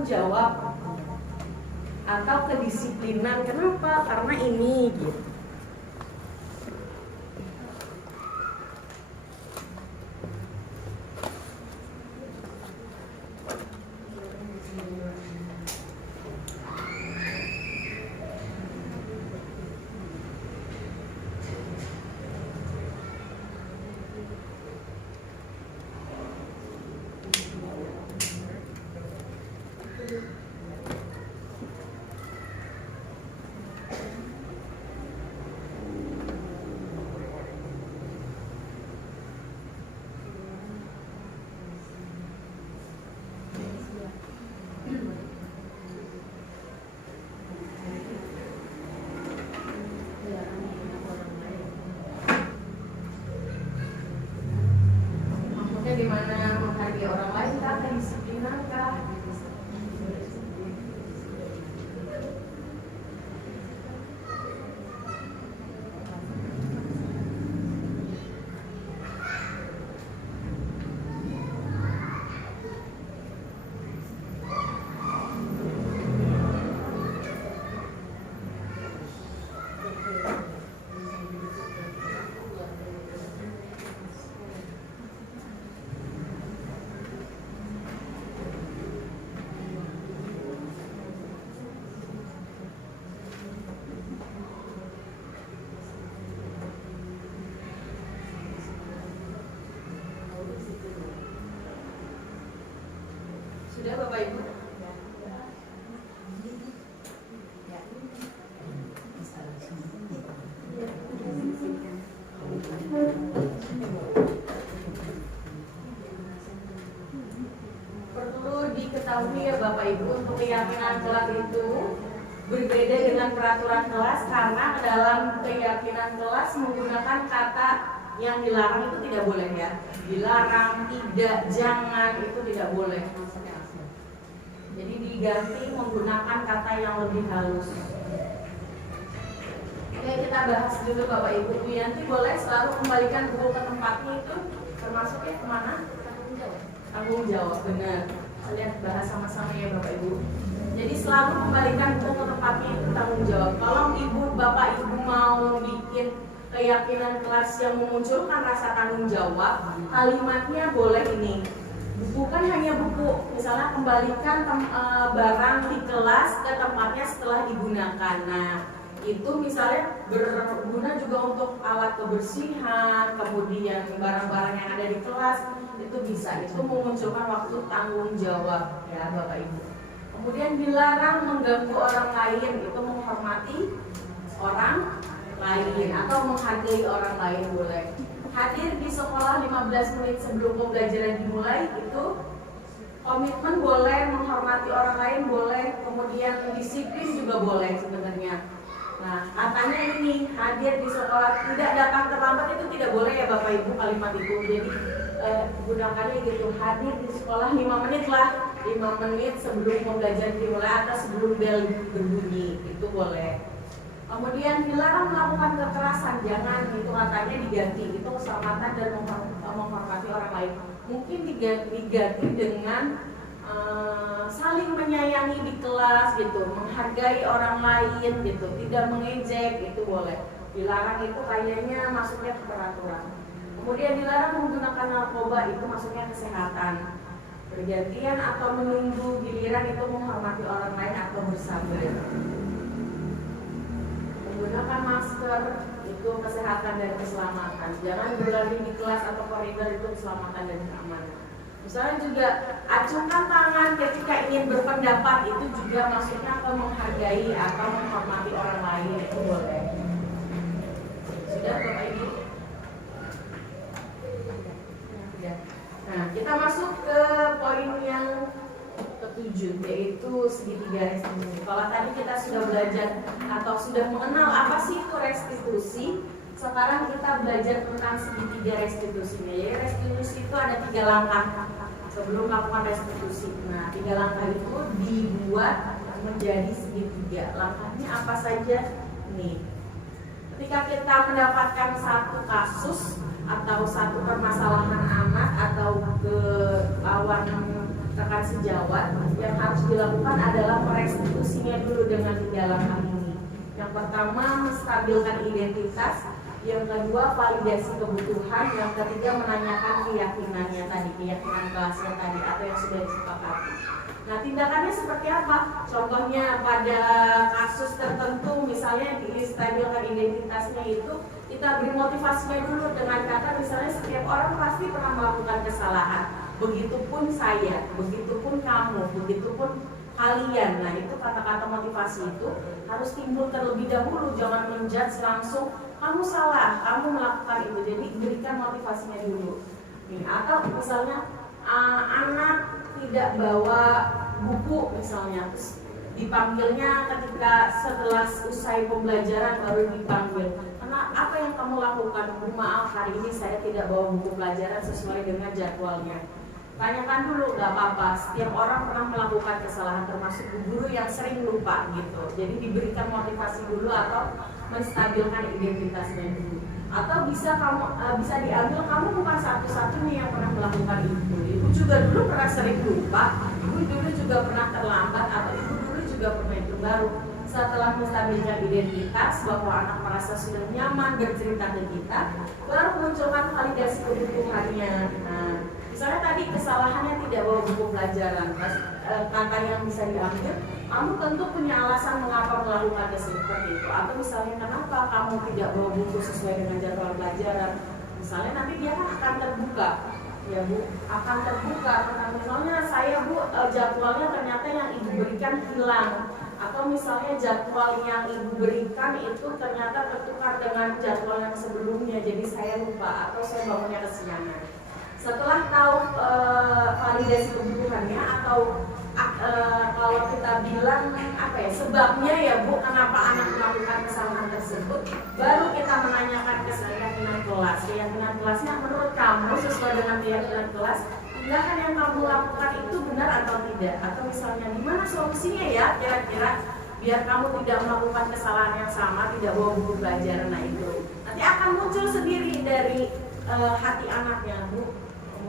tanggung jawab atau kedisiplinan. Kenapa? Karena ini gitu. Di mana menghargai orang lain kah, kedisiplinan kah? Sudah Bapak Ibu? Perlu diketahui ya Bapak Ibu, untuk keyakinan kelas itu berbeda dengan peraturan kelas, karena dalam keyakinan kelas menggunakan kata yang dilarang itu tidak boleh ya. Dilarang, tidak, jangan, itu tidak boleh. Jadi diganti menggunakan kata yang lebih halus. Oke, kita bahas dulu Bapak Ibu. Bu Yanti boleh selalu kembalikan buku ke tempatnya, itu termasuknya kemana? Tanggung jawab, benar. Lihat bahas sama-sama ya Bapak Ibu. Jadi selalu kembalikan buku ke tempatnya, itu tanggung jawab. Kalau Ibu, Bapak Ibu mau bikin keyakinan kelas yang memunculkan rasa tanggung jawab, kalimatnya boleh ini. Bukan hanya buku, misalnya kembalikan barang di kelas ke tempatnya setelah digunakan. Nah, itu misalnya berguna juga untuk alat kebersihan, kemudian barang-barang yang ada di kelas, itu bisa. Itu memunculkan waktu tanggung jawab ya Bapak Ibu. Kemudian dilarang mengganggu orang lain, itu menghormati orang lain atau menghargai orang lain boleh. Hadir di sekolah 15 menit sebelum pembelajaran dimulai, itu komitmen boleh, menghormati orang lain boleh, kemudian disiplin juga boleh sebenarnya. Nah, katanya ini hadir di sekolah, tidak datang terlambat itu tidak boleh ya Bapak Ibu, kalimat itu. Jadi gunakannya gitu, hadir di sekolah 5 menit lah, 5 menit sebelum pembelajaran dimulai atau sebelum bel berbunyi, itu boleh. Kemudian dilarang melakukan kekerasan, jangan, itu katanya diganti, itu keselamatan dan menghormati orang lain. Mungkin diganti dengan saling menyayangi di kelas gitu, menghargai orang lain gitu, tidak mengejek, itu boleh. Dilarang itu kayaknya masuknya ke peraturan. Kemudian dilarang menggunakan narkoba, itu masuknya kesehatan. Pergantian atau menunggu giliran itu menghormati orang lain atau bersabar. Menggunakan masker itu kesehatan dan keselamatan. Jangan berlari di kelas atau koridor, itu keselamatan dan keamanan. Misalnya juga acungkan tangan ketika ingin berpendapat, itu juga maksudnya ke menghargai atau menghormati orang lain, itu boleh. Sudah Bapak Ibu? Nah, kita masuk ke poin yang ke-7, yaitu segitiga restitusi. Kalau tadi kita sudah belajar atau sudah mengenal apa sih itu restitusi, sekarang kita belajar tentang segitiga restitusinya. Jadi restitusi itu ada 3 langkah sebelum melakukan restitusi. Nah, 3 langkah itu dibuat menjadi segitiga. Langkahnya apa saja? Nih, ketika kita mendapatkan satu kasus atau satu permasalahan anak atau ke lawan rekan sejawat, yang harus dilakukan adalah merestitusinya dulu dengan 3 langkah ini. Yang pertama, menstabilkan identitas. Yang kedua, validasi kebutuhan. Yang ketiga, menanyakan keyakinannya tadi, keyakinan kelasnya tadi atau yang sudah disepakati. Nah, tindakannya seperti apa? Contohnya pada kasus tertentu, misalnya distabilkan identitasnya itu, kita beri motivasinya dulu dengan kata misalnya setiap orang pasti pernah melakukan kesalahan. Begitupun saya, begitupun kamu, begitupun kalian. Nah, itu kata-kata motivasi itu harus timbul terlebih dahulu, jangan menjudge langsung kamu salah, kamu melakukan itu. Jadi berikan motivasinya dulu. Atau misalnya anak tidak bawa buku misalnya, terus dipanggilnya ketika setelah usai pembelajaran baru dipanggil. Karena apa yang kamu lakukan? Maaf, hari ini saya tidak bawa buku pelajaran sesuai dengan jadwalnya. Tanyakan dulu, gak apa-apa. Setiap orang pernah melakukan kesalahan, termasuk guru yang sering lupa gitu. Jadi diberikan motivasi dulu atau menstabilkan identitasnya dulu. Atau bisa diambil kamu bukan satu-satunya yang pernah melakukan itu. Ibu juga dulu pernah sering lupa, ibu dulu juga pernah terlambat, atau ibu dulu juga pernah itu. Baru setelah menstabilkan identitas bahwa anak merasa sudah nyaman bercerita ke kita, baru munculkan validasi kebutuhannya. Nah, misalnya tadi kesalahannya tidak bawa buku pelajaran, kata yang bisa diambil, kamu tentu punya alasan mengapa melakukannya seperti itu. Atau misalnya kenapa kamu tidak bawa buku sesuai dengan jadwal pelajaran. Misalnya nanti dia kan akan terbuka, ya Bu, akan terbuka. Karena misalnya saya Bu, jadwalnya ternyata yang ibu berikan hilang. Atau misalnya jadwal yang ibu berikan itu ternyata tertukar dengan jadwal yang sebelumnya, jadi saya lupa atau saya bangunnya kesiangan. Setelah tahu validasi kebutuhannya atau kalau kita bilang apa ya, sebabnya ya Bu, kenapa anak melakukan kesalahan tersebut, baru kita menanyakan keyakinan kelas. Keyakinan kelasnya menurut kamu sesuai dengan keyakinan kelas, tindakan yang kamu lakukan itu benar atau tidak? Atau misalnya gimana solusinya ya kira-kira biar kamu tidak melakukan kesalahan yang sama, tidak bawa buku pelajaran. Nah itu nanti akan muncul sendiri dari hati anaknya, Bu.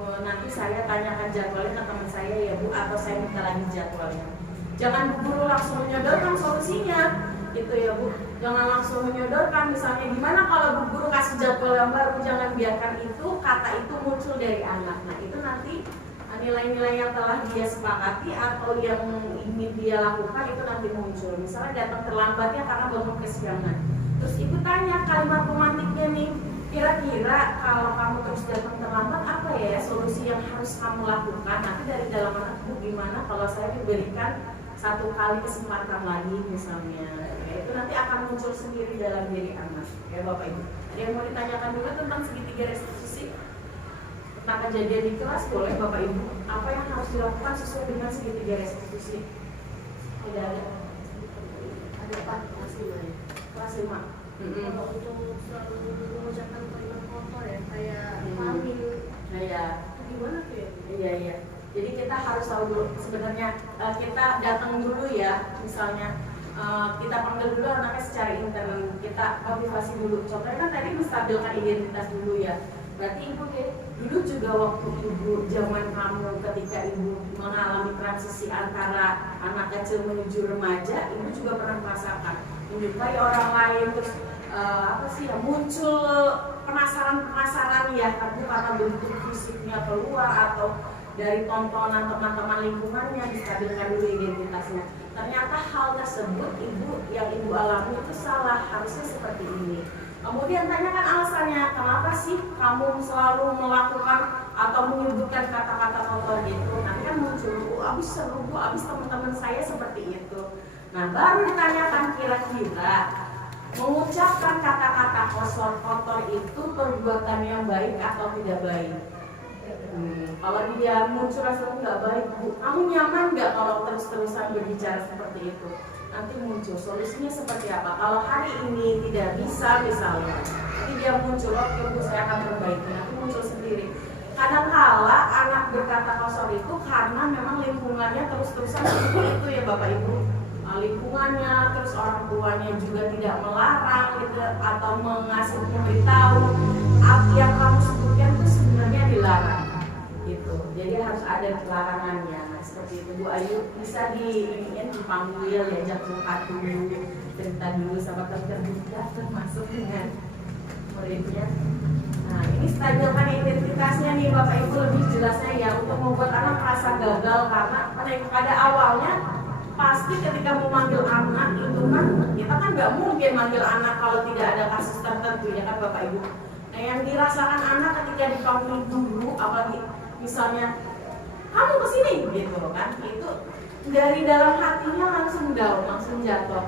Nanti saya tanyakan jadwalnya ke teman saya ya Bu, atau saya minta lagi jadwalnya. Jangan buru langsung menyodorkan solusinya gitu ya Bu. Jangan langsung menyodorkan misalnya gimana kalau Bu guru kasih jadwal yang baru. Jangan biarkan itu kata itu muncul dari anak. Nah itu nanti nilai-nilai yang telah dia sepakati atau yang ingin dia lakukan itu nanti muncul. Misalnya datang terlambatnya karena bangun kesiangan, terus ibu tanya kalimat pemantiknya nih, kira-kira kalau kamu terus datang terlambat apa ya solusi yang harus kamu lakukan? Nanti dari dalam anak ibu gimana kalau saya diberikan 1 kali kesempatan lagi misalnya, ya, itu nanti akan muncul sendiri dalam diri anak. Ya Bapak Ibu, ada yang mau ditanyakan dulu tentang segitiga restitusi? Tentang kejadian di kelas boleh Bapak Ibu. Apa yang harus dilakukan sesuai dengan segitiga restitusi? Tidak ada. Ada Pak, kelas 5 ya? Kelas 5. Kalau untuk selalu mengucapkan kalimat kotor ya, kayak hamil. Nah ya, Gimana tuh ya? iya. Jadi kita harus tahu dulu sebenarnya kita datang dulu ya, misalnya kita panggil dulu anaknya secara intern, kita motivasi dulu. Contohnya kan tadi menstabilkan identitas dulu ya. Berarti ibu dulu juga waktu ibu zaman kamu ketika ibu mengalami transisi antara anak kecil menuju remaja, ibu juga pernah merasakan menjumpai orang lain terus muncul penasaran ya, karena bentuk fisiknya keluar atau dari tontonan teman-teman lingkungannya, distabilkan dulu identitasnya. Ternyata hal tersebut yang ibu alami itu salah, harusnya seperti ini. Kemudian tanyakan alasannya, kenapa sih kamu selalu melakukan atau menyebutkan kata-kata kotor gitu. Nanti kan muncul, abis seru, abis teman-teman saya seperti itu. Nah baru ditanyakan kira-kira mengucapkan kata-kata kotor itu perbuatan yang baik atau tidak baik. Kalau dia muncul rasa nggak baik, Bu, kamu nyaman nggak kalau terus-terusan berbicara seperti itu? Nanti muncul solusinya seperti apa? Kalau hari ini tidak bisa misalnya, nanti dia muncul, oke Bu saya akan perbaiki. Nanti muncul sendiri. Kadang-kala anak berkata kotor itu karena memang lingkungannya terus-terusan seperti itu ya Bapak Ibu. Lingkungannya, terus orang tuanya juga tidak melarang gitu, atau memberitahu apa yang kamu sebutkan itu sebenarnya dilarang gitu. Jadi harus ada larangannya. Nah, seperti itu Bu Ayu, bisa dipanggil, diajak curhat dulu, cerita dulu sama terbuka termasuk dengan muridnya. Nah, ini stabilkan identitasnya nih Bapak Ibu, lebih jelasnya ya, untuk membuat anak merasa gagal karena pada awalnya pasti ketika mau manggil anak itu kan kita kan nggak mungkin manggil anak kalau tidak ada kasus tertentu ya kan Bapak Ibu. Nah, yang dirasakan anak ketika dipanggil guru, apalagi misalnya kamu kesini gitu kan, itu dari dalam hatinya langsung down, langsung jatuh.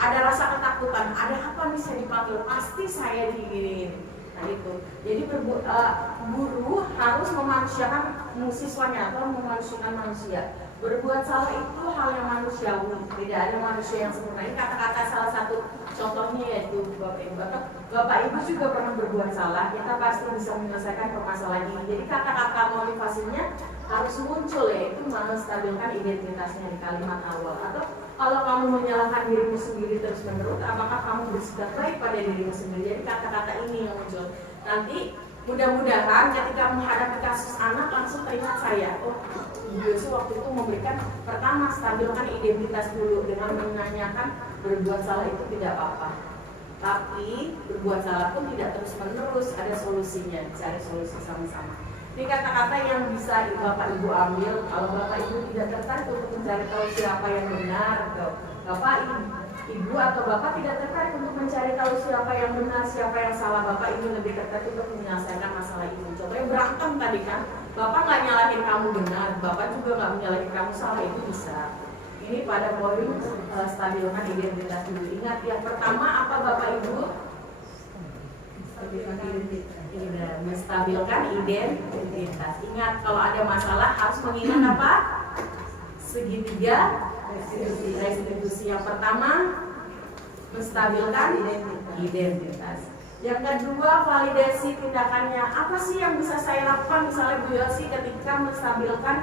Ada rasa ketakutan, ada apa nih saya dipanggil, pasti saya diginiin. Nah itu, jadi guru harus memanusiakan siswanya atau memanusiakan manusia. Berbuat salah itu hal yang manusiawi, tidak ada manusia yang sempurna. Ini kata-kata salah satu contohnya yaitu Bapak Ibu juga pernah berbuat salah, kita pasti bisa menyelesaikan permasalahan ini. Jadi kata-kata motivasinya harus muncul, yaitu menstabilkan identitasnya di kalimat awal. Atau kalau kamu menyalahkan dirimu sendiri terus menerus, apakah kamu bersikap baik pada dirimu sendiri? Jadi kata-kata ini yang muncul. Nanti mudah-mudahan ketika menghadapi kasus anak langsung teringat saya, oh Yosu waktu itu memberikan pertama stabilkan identitas dulu dengan menanyakan berbuat salah itu tidak apa-apa, tapi berbuat salah pun tidak terus menerus, ada solusinya, cari solusi sama-sama. Ini kata-kata yang bisa Bapak Ibu ambil. Kalau Bapak Ibu tidak tertarik untuk mencari tahu siapa yang benar, atau Bapak Ibu atau Bapak tidak tertarik untuk mencari tahu siapa yang benar, siapa yang salah, Bapak ini lebih tertarik untuk menyelesaikan masalah ini. Contohnya berantem tadi kan, Bapak nggak nyalahin kamu benar, Bapak juga nggak menyalahin kamu salah, itu bisa. Ini pada poin stabilkan identitas dulu. Ingat yang pertama apa Bapak Ibu? Menstabilkan identitas. Ingat kalau ada masalah harus mengingat apa? Segitiga restitusi. Yang pertama menstabilkan identitas. Yang kedua validasi tindakannya. Apa sih yang bisa saya lakukan misalnya Bu Yosi ketika menstabilkan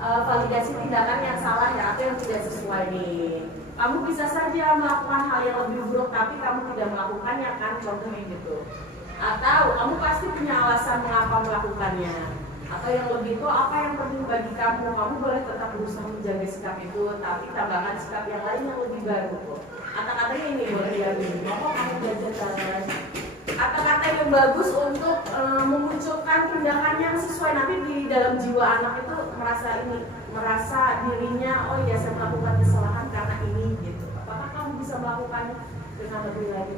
validasi tindakan yang salah ya atau yang tidak sesuai nih. Kamu bisa saja melakukan hal yang lebih buruk tapi kamu tidak melakukannya kan, contohnya gitu. Atau kamu pasti punya alasan mengapa melakukannya. Atau yang lebih itu apa yang penting bagi kamu, kamu boleh tetap berusaha menjaga sikap itu, tapi tambahkan sikap yang lain yang lebih baru. Kata-katanya ini boleh diambil, mau kamu belajar jalan. Kata-kata yang bagus untuk memunculkan tindakan yang sesuai, nanti di dalam jiwa anak itu merasa dirinya, oh iya saya melakukan kesalahan karena ini gitu. Apakah kamu bisa melakukannya dengan lebih lagi?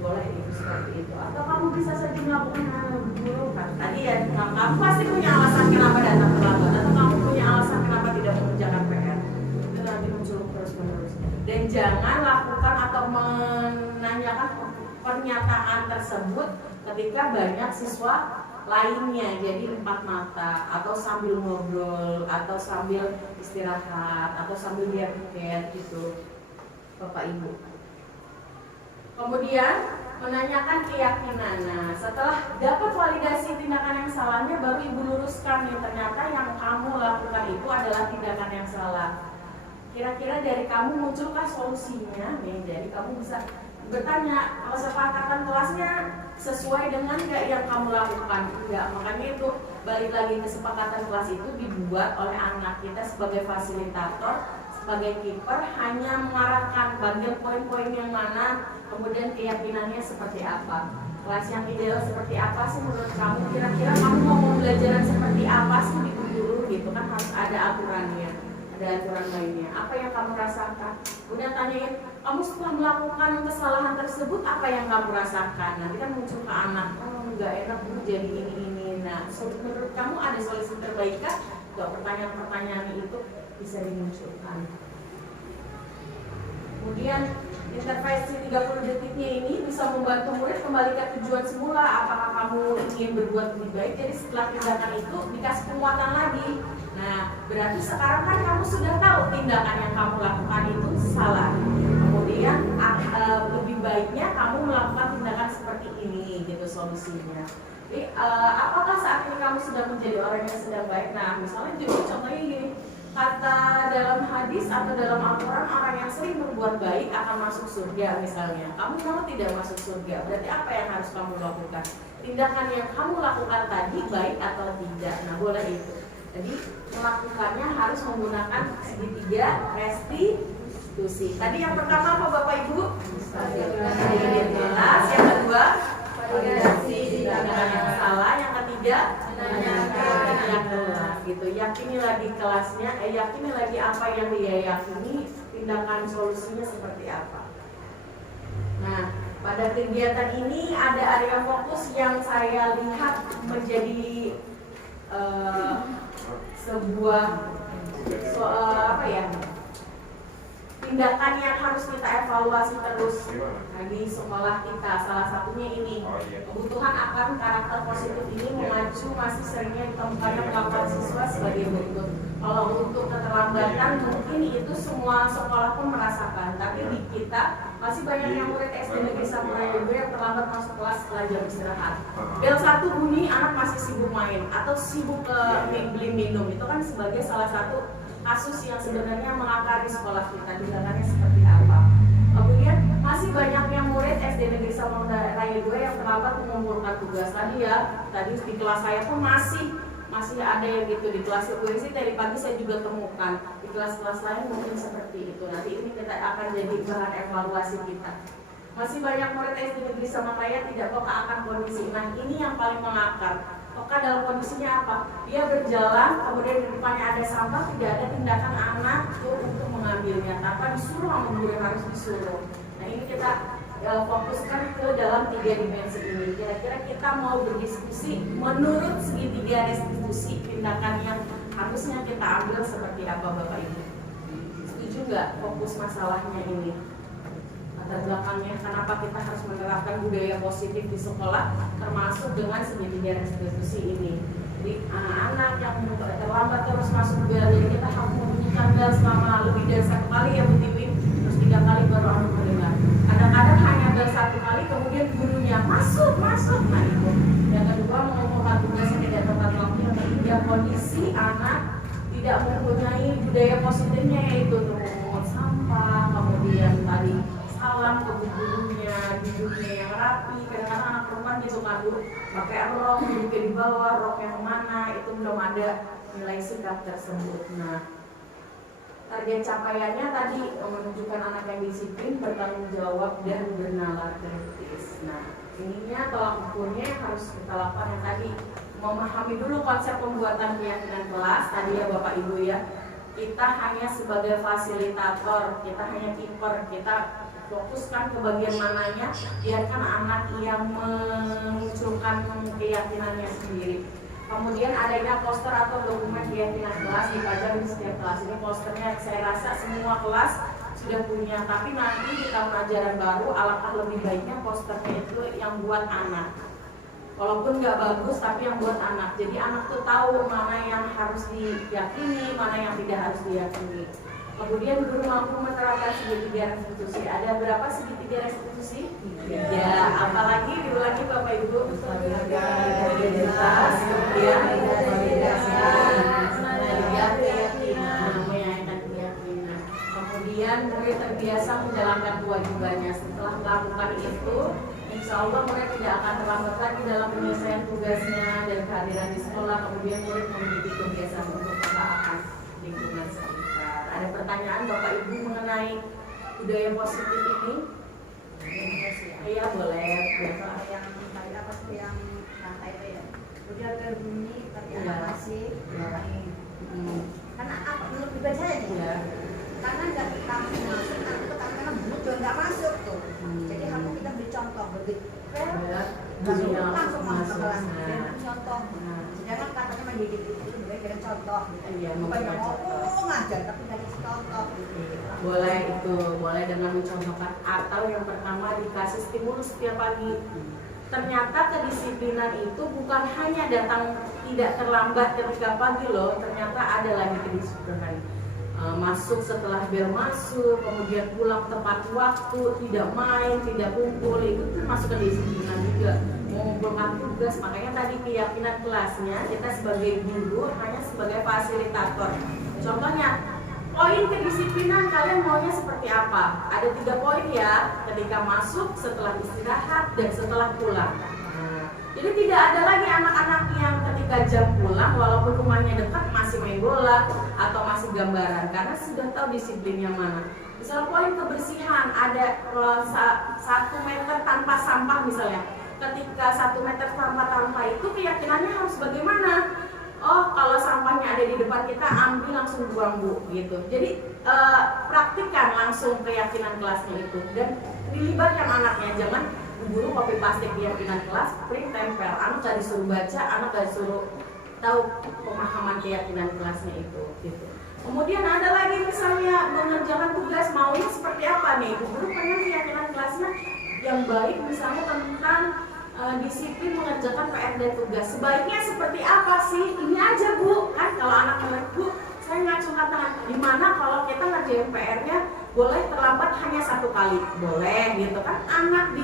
Boleh itu seperti itu. Atau kamu bisa saja melakukan hal yang lebih buruk kan? Tadi ya, kamu pasti punya alasan kenapa datang terlambat, atau kamu punya alasan kenapa tidak mengerjakan PR. Itu nanti muncul terus-menerus. Dan jangan lakukan atau menanyakan pernyataan tersebut ketika banyak siswa lainnya, jadi empat mata, atau sambil ngobrol, atau sambil istirahat, atau sambil lihat tiket gitu, Bapak Ibu. Kemudian menanyakan keyakinan. Nah, setelah dapat validasi tindakan yang salahnya, baru Ibu luruskan nih, ternyata yang kamu lakukan itu adalah tindakan yang salah. Kira-kira dari kamu munculkah solusinya? Nih, jadi kamu bisa bertanya, kesepakatan kelasnya sesuai dengan nggak yang kamu lakukan? Enggak, makanya itu balik lagi, kesepakatan kelas itu dibuat oleh anak kita sebagai fasilitator, sebagai kiper, hanya mengarahkan bagian poin-poin yang mana, kemudian keyakinannya seperti apa, kelas yang ideal seperti apa sih menurut kamu, kira-kira kamu mau pembelajaran seperti apa sih di guru gitu kan, harus ada aturannya, ada aturan mainnya, apa yang kamu rasakan. Kemudian tanyain, kamu setelah melakukan kesalahan tersebut apa yang kamu rasakan, nanti kan muncul ke anak, oh nggak enak Bu jadi ini. Nah, menurut kamu ada solusi terbaik kah? Pertanyaan-pertanyaan itu bisa dimunculkan. Kemudian intervensi 30 detiknya ini bisa membantu murid kembali ke tujuan semula. Apakah kamu ingin berbuat lebih baik? Jadi setelah tindakan itu dikasih penguatan lagi. Nah, berarti sekarang kan kamu sudah tahu tindakan yang kamu lakukan itu salah. Kemudian lebih baiknya kamu melakukan tindakan seperti ini, gitu solusinya. Jadi, apakah saat ini kamu sudah menjadi orang yang sedang baik? Nah, misalnya juga contohnya gini, kata dalam hadis atau dalam Al-Quran, orang yang sering berbuat baik akan masuk surga misalnya. Kamu mau tidak masuk surga, berarti apa yang harus kamu lakukan? Tindakan yang kamu lakukan tadi baik atau tidak? Nah, boleh itu. Jadi melakukannya harus menggunakan segitiga restitusi. Tadi yang pertama apa Bapak Ibu? Stabilitas. Yang kedua, validasi tindakan yang salah. Yang ketiga, yang kelas gitu. Yakini lagi kelasnya, yakini lagi apa yang dia yakini, tindakan solusinya seperti apa. Nah, pada kegiatan ini ada area fokus yang saya lihat menjadi sebuah tindakan yang harus kita evaluasi terus di sekolah kita. Salah satunya ini, kebutuhan akan karakter positif ini mengacu masih seringnya ditemukannya pengakuan siswa sebagai berikut. Kalau untuk keterlambatan mungkin itu semua sekolah pun merasakan, tapi di kita masih banyak yang murid SD Negeri Samurai Ibu yang terlambat masuk kelas setelah jam istirahat. Bel 1 bunyi, anak masih sibuk main atau sibuk beli minum. Itu kan sebagai salah satu kasus yang sebenarnya mengakar di sekolah kita. Tindakannya seperti apa? Kemudian masih banyak yang murid SD Negeri Samurai Ibu yang terlambat mengumpulkan tugas. Tadi di kelas saya pun masih ada yang gitu. Di kelas gue sih dari pagi saya juga temukan. Di kelas-kelas lain mungkin seperti itu. Nanti ini kita akan jadi bahan evaluasi kita. Masih banyak murid SD Negeri Samaraya tidak peka akan kondisi. Nah, ini yang paling mengakar. Peka dalam kondisinya apa? Dia berjalan, kemudian di depannya ada sampah, tidak ada tindakan anak untuk mengambilnya tanpa disuruh sama guru, harus disuruh. Nah, ini kita fokuskan ke dalam 3 dimensi ini. Kira-kira kita mau berdiskusi menurut segitiga restitusi, tindakan yang harusnya kita ambil seperti apa Bapak Ibu? Setuju nggak fokus masalahnya ini? Latar belakangnya kenapa kita harus menerapkan budaya positif di sekolah, termasuk dengan segitiga restitusi ini. Jadi anak-anak yang terlambat terus masuk bel, jadi kita harus membunyikan bel selama lebih dari 1 kali ya Bu Tiwi, terus 3 kali baru anak mendengar. Kadang-kadang hanya bel 1 kali, kemudian gurunya masuk. Nah itu. Yang kedua, mengumpulkan tugas yang tidak tepat waktu. Yang ketiga, kondisi anak tidak mempunyai budaya positifnya, yaitu memungut sampah, kemudian tadi salam ke gurunya, duduknya yang rapi. Kadang-kadang anak perempuan gitu kan dulu pakai rok, duduknya di bawah, rok yang mana, itu belum ada nilai sikap tersebut. Nah, target capaiannya tadi menunjukkan anak yang disiplin, bertanggung jawab, dan bernalar kritis. Nah, ininya tolak ukurnya harus kita lakukan yang tadi, memahami dulu konsep pembuatan keyakinan kelas. Tadi ya Bapak Ibu ya, kita hanya sebagai fasilitator, kita hanya keeper, kita fokuskan ke bagian mananya, biarkan anak yang memunculkan keyakinannya sendiri. Kemudian adanya poster atau dokumen keyakinan kelas dipajang di setiap kelas. Ini posternya saya rasa semua kelas sudah punya, tapi nanti di tahun ajaran baru alangkah lebih baiknya posternya itu yang buat anak. Walaupun nggak bagus, tapi yang buat anak. Jadi anak tuh tahu mana yang harus diyakini, mana yang tidak harus diyakini. Kemudian guru mampu menerapkan segitiga restitusi. Ada berapa segitiga restitusi? 3. Apalagi diulangi Bapak Ibu? Stabilitas, kemudian menyayangkan keyakinan. Kemudian murid terbiasa menjalankan kewajibannya. Setelah melakukan itu, insya Allah murid tidak akan terlambat lagi dalam penyelesaian tugasnya dan kehadiran di sekolah. Kemudian murid memiliki kebiasaan untuk mentaati lingkungan sekitar. Ada pertanyaan Bapak Ibu mengenai budaya positif ini? Iya boleh. Soal yang tadi apa sih yang lantai itu ya? Udah berbunyi tapi anak masih main. Karena apa menurut pribadi saya nih? Ya. Karena nggak kita masuk, nanti karena bunyi juga nggak masuk tuh. Jadi harus kita beri contoh begitu. Langsung masuk ke kelas. Contoh. Sedangkan katanya mendidik itu dengan contoh. Iya, bukan ngomong aja tapi dari contoh. Boleh itu, boleh dengan mencontohkan, atau yang pertama dikasih stimulus setiap pagi. Ternyata kedisiplinan itu bukan hanya datang tidak terlambat ketika pagi loh, ternyata ada lagi kedisiplinan. Masuk setelah bel masuk, kemudian pulang tepat waktu, tidak main, tidak kumpul, itu termasuk kedisiplinan juga. Mengumpulkan tugas, makanya tadi keyakinan kelasnya kita sebagai guru hanya sebagai fasilitator. Contohnya, poin kedisiplinan kalian maunya seperti apa? Ada 3 poin ya, ketika masuk, setelah istirahat, dan setelah pulang. Jadi tidak ada lagi anak-anak yang ketika jam pulang, walaupun rumahnya dekat, masih masih main bola atau masih gambaran, karena sudah tahu disiplinnya mana. Misal poin kebersihan, ada 1 meter tanpa sampah misalnya. Ketika 1 meter tanpa sampah itu keyakinannya harus bagaimana? Oh, kalau sampahnya ada di depan kita, ambil langsung buang, Bu, gitu. Jadi praktikkan langsung keyakinan kelasnya itu dan dilibatkan anaknya. Jangan guru copy paste keyakinan kelas, print tempel. Anak gak disuruh baca, anak gak disuruh tahu pemahaman keyakinan kelasnya itu, gitu. Kemudian ada lagi misalnya mengerjakan tugas, maunya seperti apa nih? Guru pengen keyakinan kelasnya yang baik, misalnya tentang disiplin mengerjakan PR dan tugas. Sebaiknya seperti apa sih? Ini aja, Bu. Kan kalau anak bilang, Bu, saya ngacungkan tangan. Gimana kalau kita ngerjain PR-nya boleh terlambat hanya 1 kali? Boleh, gitu kan? Anak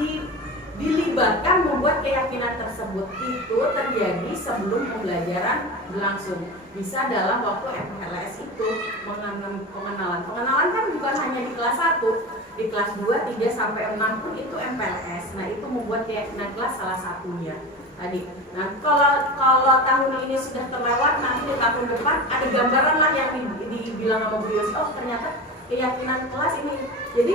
dilibatkan membuat keyakinan tersebut. Itu terjadi sebelum pembelajaran berlangsung. Bisa dalam waktu MPLS itu pengenalan. Pengenalan kan bukan hanya di kelas 1. Di kelas 2, 3, sampai 6 pun itu MPLS. Nah, itu membuat keyakinan kelas salah satunya tadi. Nah, kalau tahun ini sudah terlewat, nanti di tahun depan ada gambaran lah yang dibilang sama Bu Yosi. Oh, ternyata keyakinan kelas ini. Jadi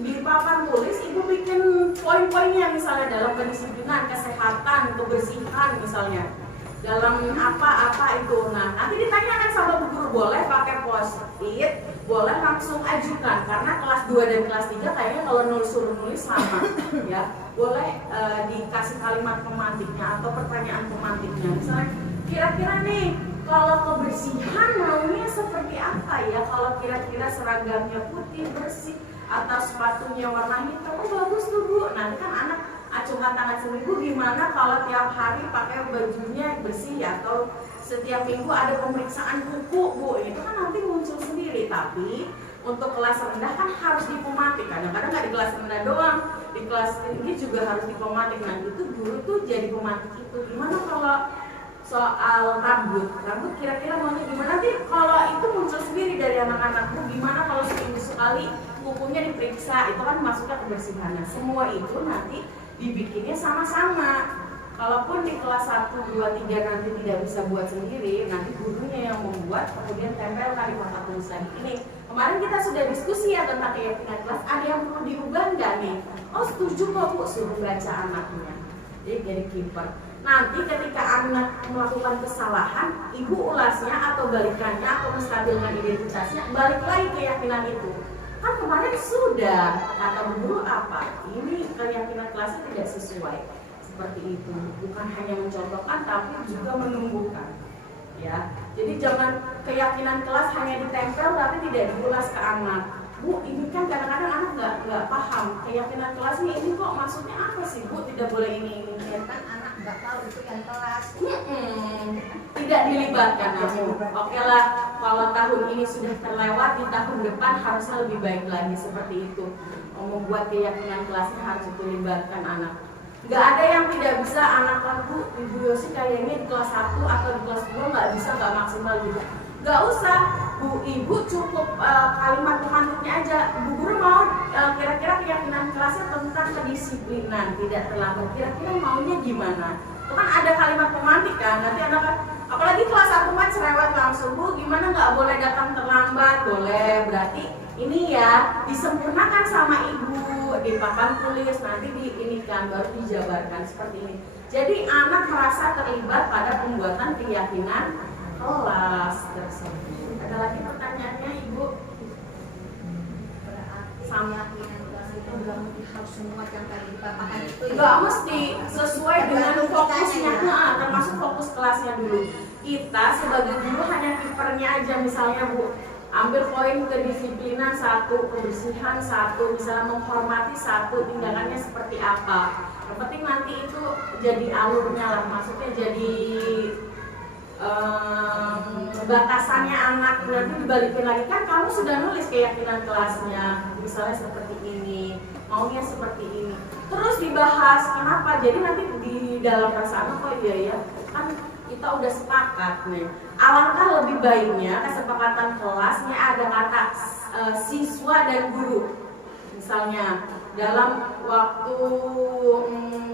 di papan tulis Ibu bikin poin-poinnya, misalnya dalam kedisiplinan, kesehatan, kebersihan misalnya. Dalam apa-apa itu. Nah, nanti ditanyakan sama Bu Guru, boleh pakai post-it, boleh langsung ajukan, karena kelas 2 dan kelas 3 kayaknya kalau suruh nulis sama ya. Boleh dikasih kalimat pemantiknya atau pertanyaan pemantiknya. Misalnya, kira-kira nih kalau kebersihan maunya seperti apa ya? Kalau kira-kira seragamnya putih, bersih, atau sepatunya warna hitam, oh bagus tuh, Bu. Nanti kan anak acungkan tangan seminggu, gimana kalau tiap hari pakai bajunya bersih, atau setiap minggu ada pemeriksaan kuku, Bu. Itu kan nanti muncul sendiri. Tapi untuk kelas rendah kan harus dipematik. Kadang-kadang nggak di kelas rendah doang, di kelas tinggi juga harus dipematik. Nah, itu guru tuh jadi pematik itu. Gimana kalau soal rambut kira-kira maunya gimana? Nanti kalau itu muncul sendiri dari anak-anak, Bu, gimana kalau seminggu sekali kukunya diperiksa? Itu kan masuknya kebersihan. Nah, semua itu nanti dibikinnya sama-sama. Kalaupun di kelas 1, 2, 3 nanti tidak bisa buat sendiri, nanti gurunya yang membuat, kemudian tempelkan di papan tulisan ini. Kemarin kita sudah diskusi ya tentang keyakinan kelas, ada yang perlu diubah nggak nih? Oh, setuju kok, Bu, suruh baca anaknya. Jadi keeper. Nanti ketika anak melakukan kesalahan, Ibu ulasnya atau balikannya atau menstabilkan identitasnya, balik lagi keyakinan itu. Kan kemarin sudah, kata Bu Guru apa? Ini keyakinan kelasnya tidak sesuai. Seperti itu, bukan hanya mencontohkan tapi juga menumbuhkan, ya. Jadi jangan keyakinan kelas hanya ditempel tapi tidak diulas ke anak. Bu, ini kan kadang-kadang anak nggak paham keyakinan kelasnya ini kok maksudnya apa sih, Bu? Tidak boleh ini. Ya kan anak nggak tahu itu yang kelas. Tidak dilibatkan aku. Oke lah, kalau tahun ini sudah terlewat, di tahun depan harusnya lebih baik lagi seperti itu. Membuat keyakinan kelasnya harus dilibatkan anak. Nggak ada yang tidak bisa anak aku, Ibu Yosi kayaknya di kelas 1 atau di kelas 2 nggak bisa, nggak maksimal juga. Nggak usah, Bu, Ibu cukup kalimat pemantiknya aja. Bu Guru mau kira-kira keyakinan kelasnya tentang kedisiplinan, tidak terlambat. Kira-kira maunya gimana? Itu kan ada kalimat pemantik kan, nanti anak, apalagi kelas 1 mah cerewet langsung, Bu, gimana nggak boleh datang terlambat? Boleh, berarti ini ya disempurnakan sama Ibu di papan tulis, nanti diinikan baru dijabarkan seperti ini. Jadi anak merasa terlibat pada pembuatan keyakinan kelas tersebut. Ada lagi pertanyaannya, Ibu? Sama keyakinan kelas itu nggak mungkin harus semua yang tadi dipaparkan itu. Nggak mesti, sesuai dengan fokusnya, termasuk fokus kelasnya dulu. Kita sebagai guru hanya kipernya aja, misalnya, Bu, ambil poin kedisiplinan 1, kebersihan 1, misalnya menghormati 1, tindakannya seperti apa. Yang penting nanti itu jadi alurnya lah, maksudnya jadi batasannya anak. Nanti dibalikin lagi, kan kamu sudah nulis keyakinan kelasnya, misalnya seperti ini, maunya seperti ini. Terus dibahas kenapa, jadi nanti di dalam perasaan, oh iya ya, kan kita udah sepakat nih. Alangkah lebih baiknya kesepakatan kelasnya ada kata siswa dan guru. Misalnya dalam waktu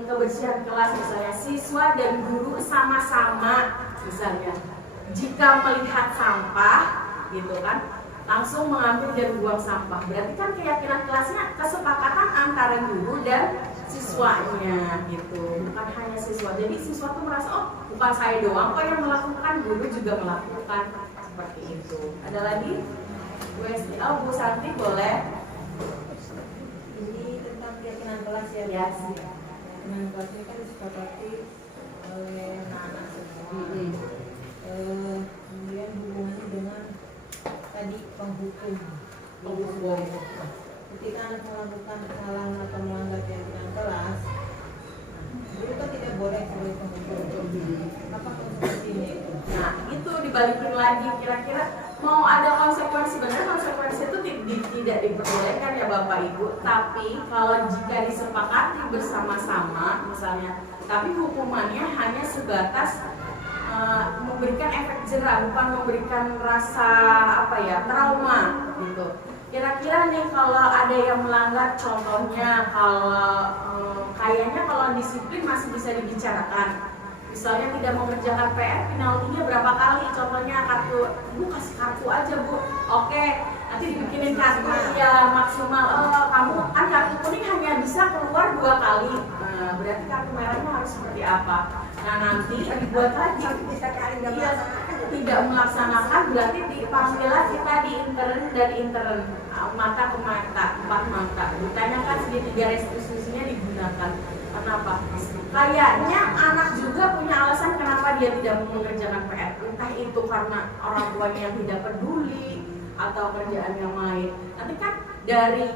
kebersihan kelas, misalnya siswa dan guru sama-sama, misalnya jika melihat sampah gitu kan langsung mengambil dan buang sampah. Berarti kan keyakinan kelasnya kesepakatan antara guru dan siswanya gitu, bukan hanya siswa. Jadi siswa tuh merasa oh bukan saya doang kok yang melakukan, guru juga melakukan, seperti itu. Ada lagi? Bu Esti, oh Bu Santi boleh. Ini tentang keyakinan kelas ya. Ya. Keyakinan kelas ini kan disepakati oleh anak-anak semua. Kemudian hubungannya dengan tadi penghukum. Ketika anak melakukan kesalahan atau melanggar keyakinan kelas, guru kan tidak boleh sebagai penghukum. Apa konsekuensinya itu? Nah itu dibalikin lagi, kira-kira mau ada konsekuensi. Benar konsekuensi itu tidak diperbolehkan ya Bapak Ibu. Tapi kalau jika disepakati bersama-sama misalnya, tapi hukumannya hanya sebatas memberikan efek jerah, bukan memberikan rasa trauma gitu. Kira-kira nih kalau ada yang melanggar, contohnya kalau kayaknya kalau disiplin masih bisa dibicarakan. Misalnya tidak mengerjakan PR, penaltinya berapa kali? Contohnya kartu, Bu kasih kartu aja Bu. Oke, nanti dibikinin kartu ya maksimal. Kamu kan kartu kuning hanya bisa keluar 2 kali. Nah, berarti kartu merahnya harus seperti apa? Nah nanti dibuat lagi. Iya, tidak melaksanakan berarti dipanggilah kita di intern mata ke mata, 4 mata. Ditanyakan segitiga restitusinya digunakan. Kenapa? Kayaknya anak juga punya alasan kenapa dia tidak mengerjakan PR. Entah itu karena orang tuanya yang tidak peduli atau kerjaan yang lain. Nanti kan dari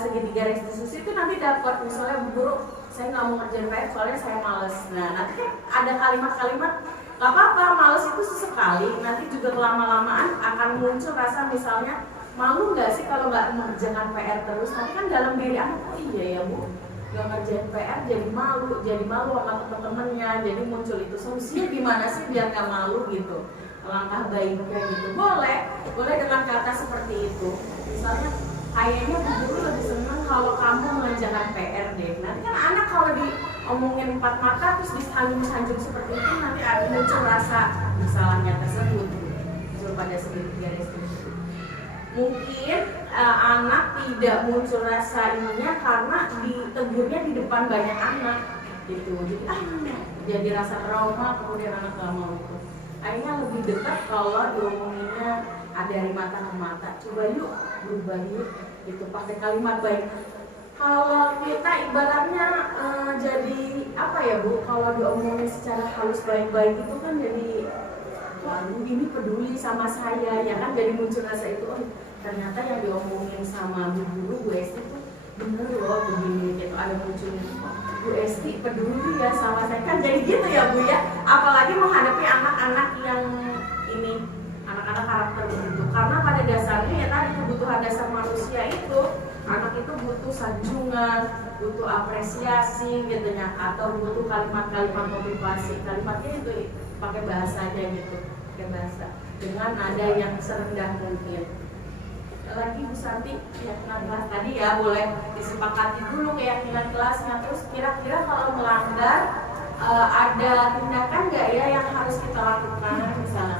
segitiga restitusi itu nanti dapat misalnya Bu Guru, saya nggak mau ngerjain PR soalnya saya males. Nah nanti kan ada kalimat-kalimat nggak apa-apa, males itu sesekali. Nanti juga lama-lamaan akan muncul rasa misalnya malu nggak sih kalau nggak mengerjakan PR terus. Nanti kan dalam diri anak, oh iya ya Bu, nggak ngerjain PR jadi malu sama teman-temannya. Jadi muncul itu solusinya gimana sih biar nggak malu gitu, langkah baiknya gitu. Boleh dengan kata seperti itu. Misalnya kayaknya Bu Guru lebih senang kalau kamu mengerjakan PR deh. Nanti kan anak kalau diomongin 4 mata terus disanjung-sanjung seperti itu, nanti ada muncul rasa bersalahnya tersebut muncul pada segitiga restitusi. Mungkin anak tidak muncul rasa ininya karena ditegurnya di depan banyak anak gitu. Jadi rasa trauma, kemudian anak gak mau itu. Akhirnya lebih dekat kalau diomonginnya dari mata ke mata. Coba yuk berubah yuk gitu, pakai kalimat baik. Kalau kita ibaratnya jadi apa ya Bu, kalau diomongin secara halus baik-baik itu kan jadi ini peduli sama saya ya kan, jadi muncul rasa itu, oh ternyata yang diomongin sama Bu Guru, Bu Esti itu bener loh begini gitu, ada munculnya Bu Esti peduli ya sama saya kan, jadi gitu ya Bu ya. Apalagi menghadapi anak-anak yang ini, anak-anak karakter begitu, karena pada dasarnya ya tadi kebutuhan dasar manusia itu, anak itu butuh sanjungan, butuh apresiasi gitu ya, atau butuh kalimat-kalimat motivasi. Kalimatnya itu pakai bahasanya gitu, pakai bahasa dengan nada yang serendah mungkin. Lagi Bu Santi, keyakinan kelas tadi ya boleh disepakati dulu keyakinan kelasnya. Terus kira-kira kalau melanggar ada tindakan nggak ya yang harus kita lakukan? Misalnya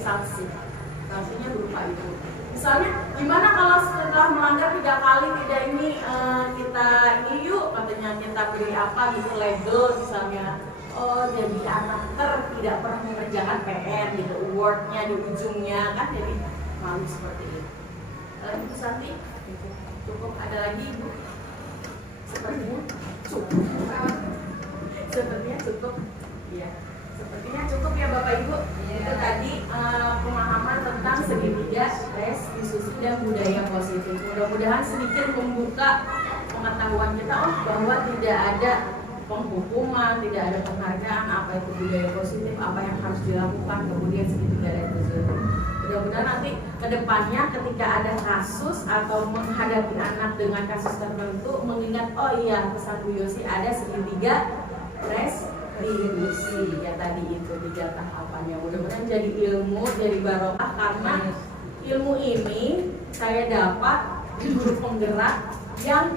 sanksinya berupa itu. Misalnya gimana kalau setelah melanggar 3 kali tidak ini kita yuk katanya kita beri apa gitu label misalnya, oh jadi anak tidak pernah mengerjakan PR gitu, awardnya di ujungnya kan, jadi malu seperti itu. Lagi Bu Santi, cukup, ada lagi Ibu? Sepertinya cukup. Sepertinya cukup. Iya. Sepertinya cukup ya Bapak Ibu. Itu tadi pemahaman tentang segitiga restitusi dan budaya positif. Mudah-mudahan sedikit membuka pengetahuan kita bahwa tidak ada penghukuman, tidak ada penghargaan, apa itu budaya positif, apa yang harus dilakukan, kemudian segitiga restitusi. Mudah-mudahan nanti kedepannya ketika ada kasus atau menghadapi anak dengan kasus tertentu mengingat, oh iya pesan Bu Yosi ada segitiga restitusi ya tadi itu 3 tahapannya. Mudah-mudahan jadi ilmu, jadi barokah, karena ilmu ini saya dapat di guru penggerak yang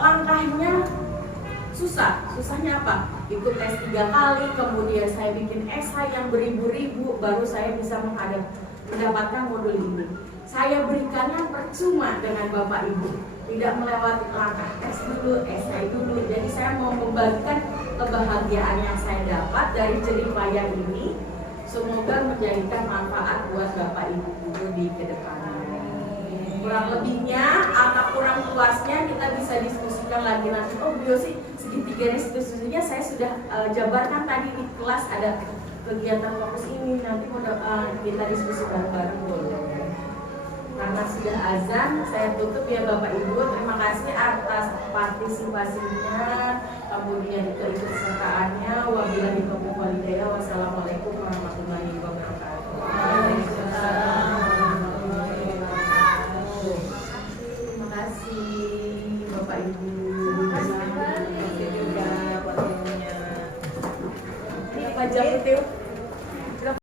langkahnya Susahnya apa? Ikut tes 3 kali, kemudian saya bikin esai yang beribu-ribu, baru saya bisa mendapatkan modul ini. Saya berikannya percuma dengan Bapak Ibu, tidak melewati langkah tes dulu, esai dulu. Jadi saya mau membagikan kebahagiaan yang saya dapat dari jeripaya ini, semoga menjadikan manfaat buat Bapak Ibu guru di kedepannya. Kurang lebihnya atau kurang puasnya kita bisa diskusikan lagi nanti. Oh biosi segitiga restitusinya saya sudah jabarkan tadi di kelas, ada kegiatan fokus ini, nanti mau kita diskusi bareng-bareng boleh. Karena sudah azan, saya tutup ya Bapak Ibu. Terima kasih atas partisipasinya, kemudian keikutsertaannya. Wabillahi taufiq wal hidayah. Wassalamualaikum warahmatullahi wabarakatuh. Terima kasih Bapak Ibu. Terima kasih juga buat ilmunya. Ini Pak Jam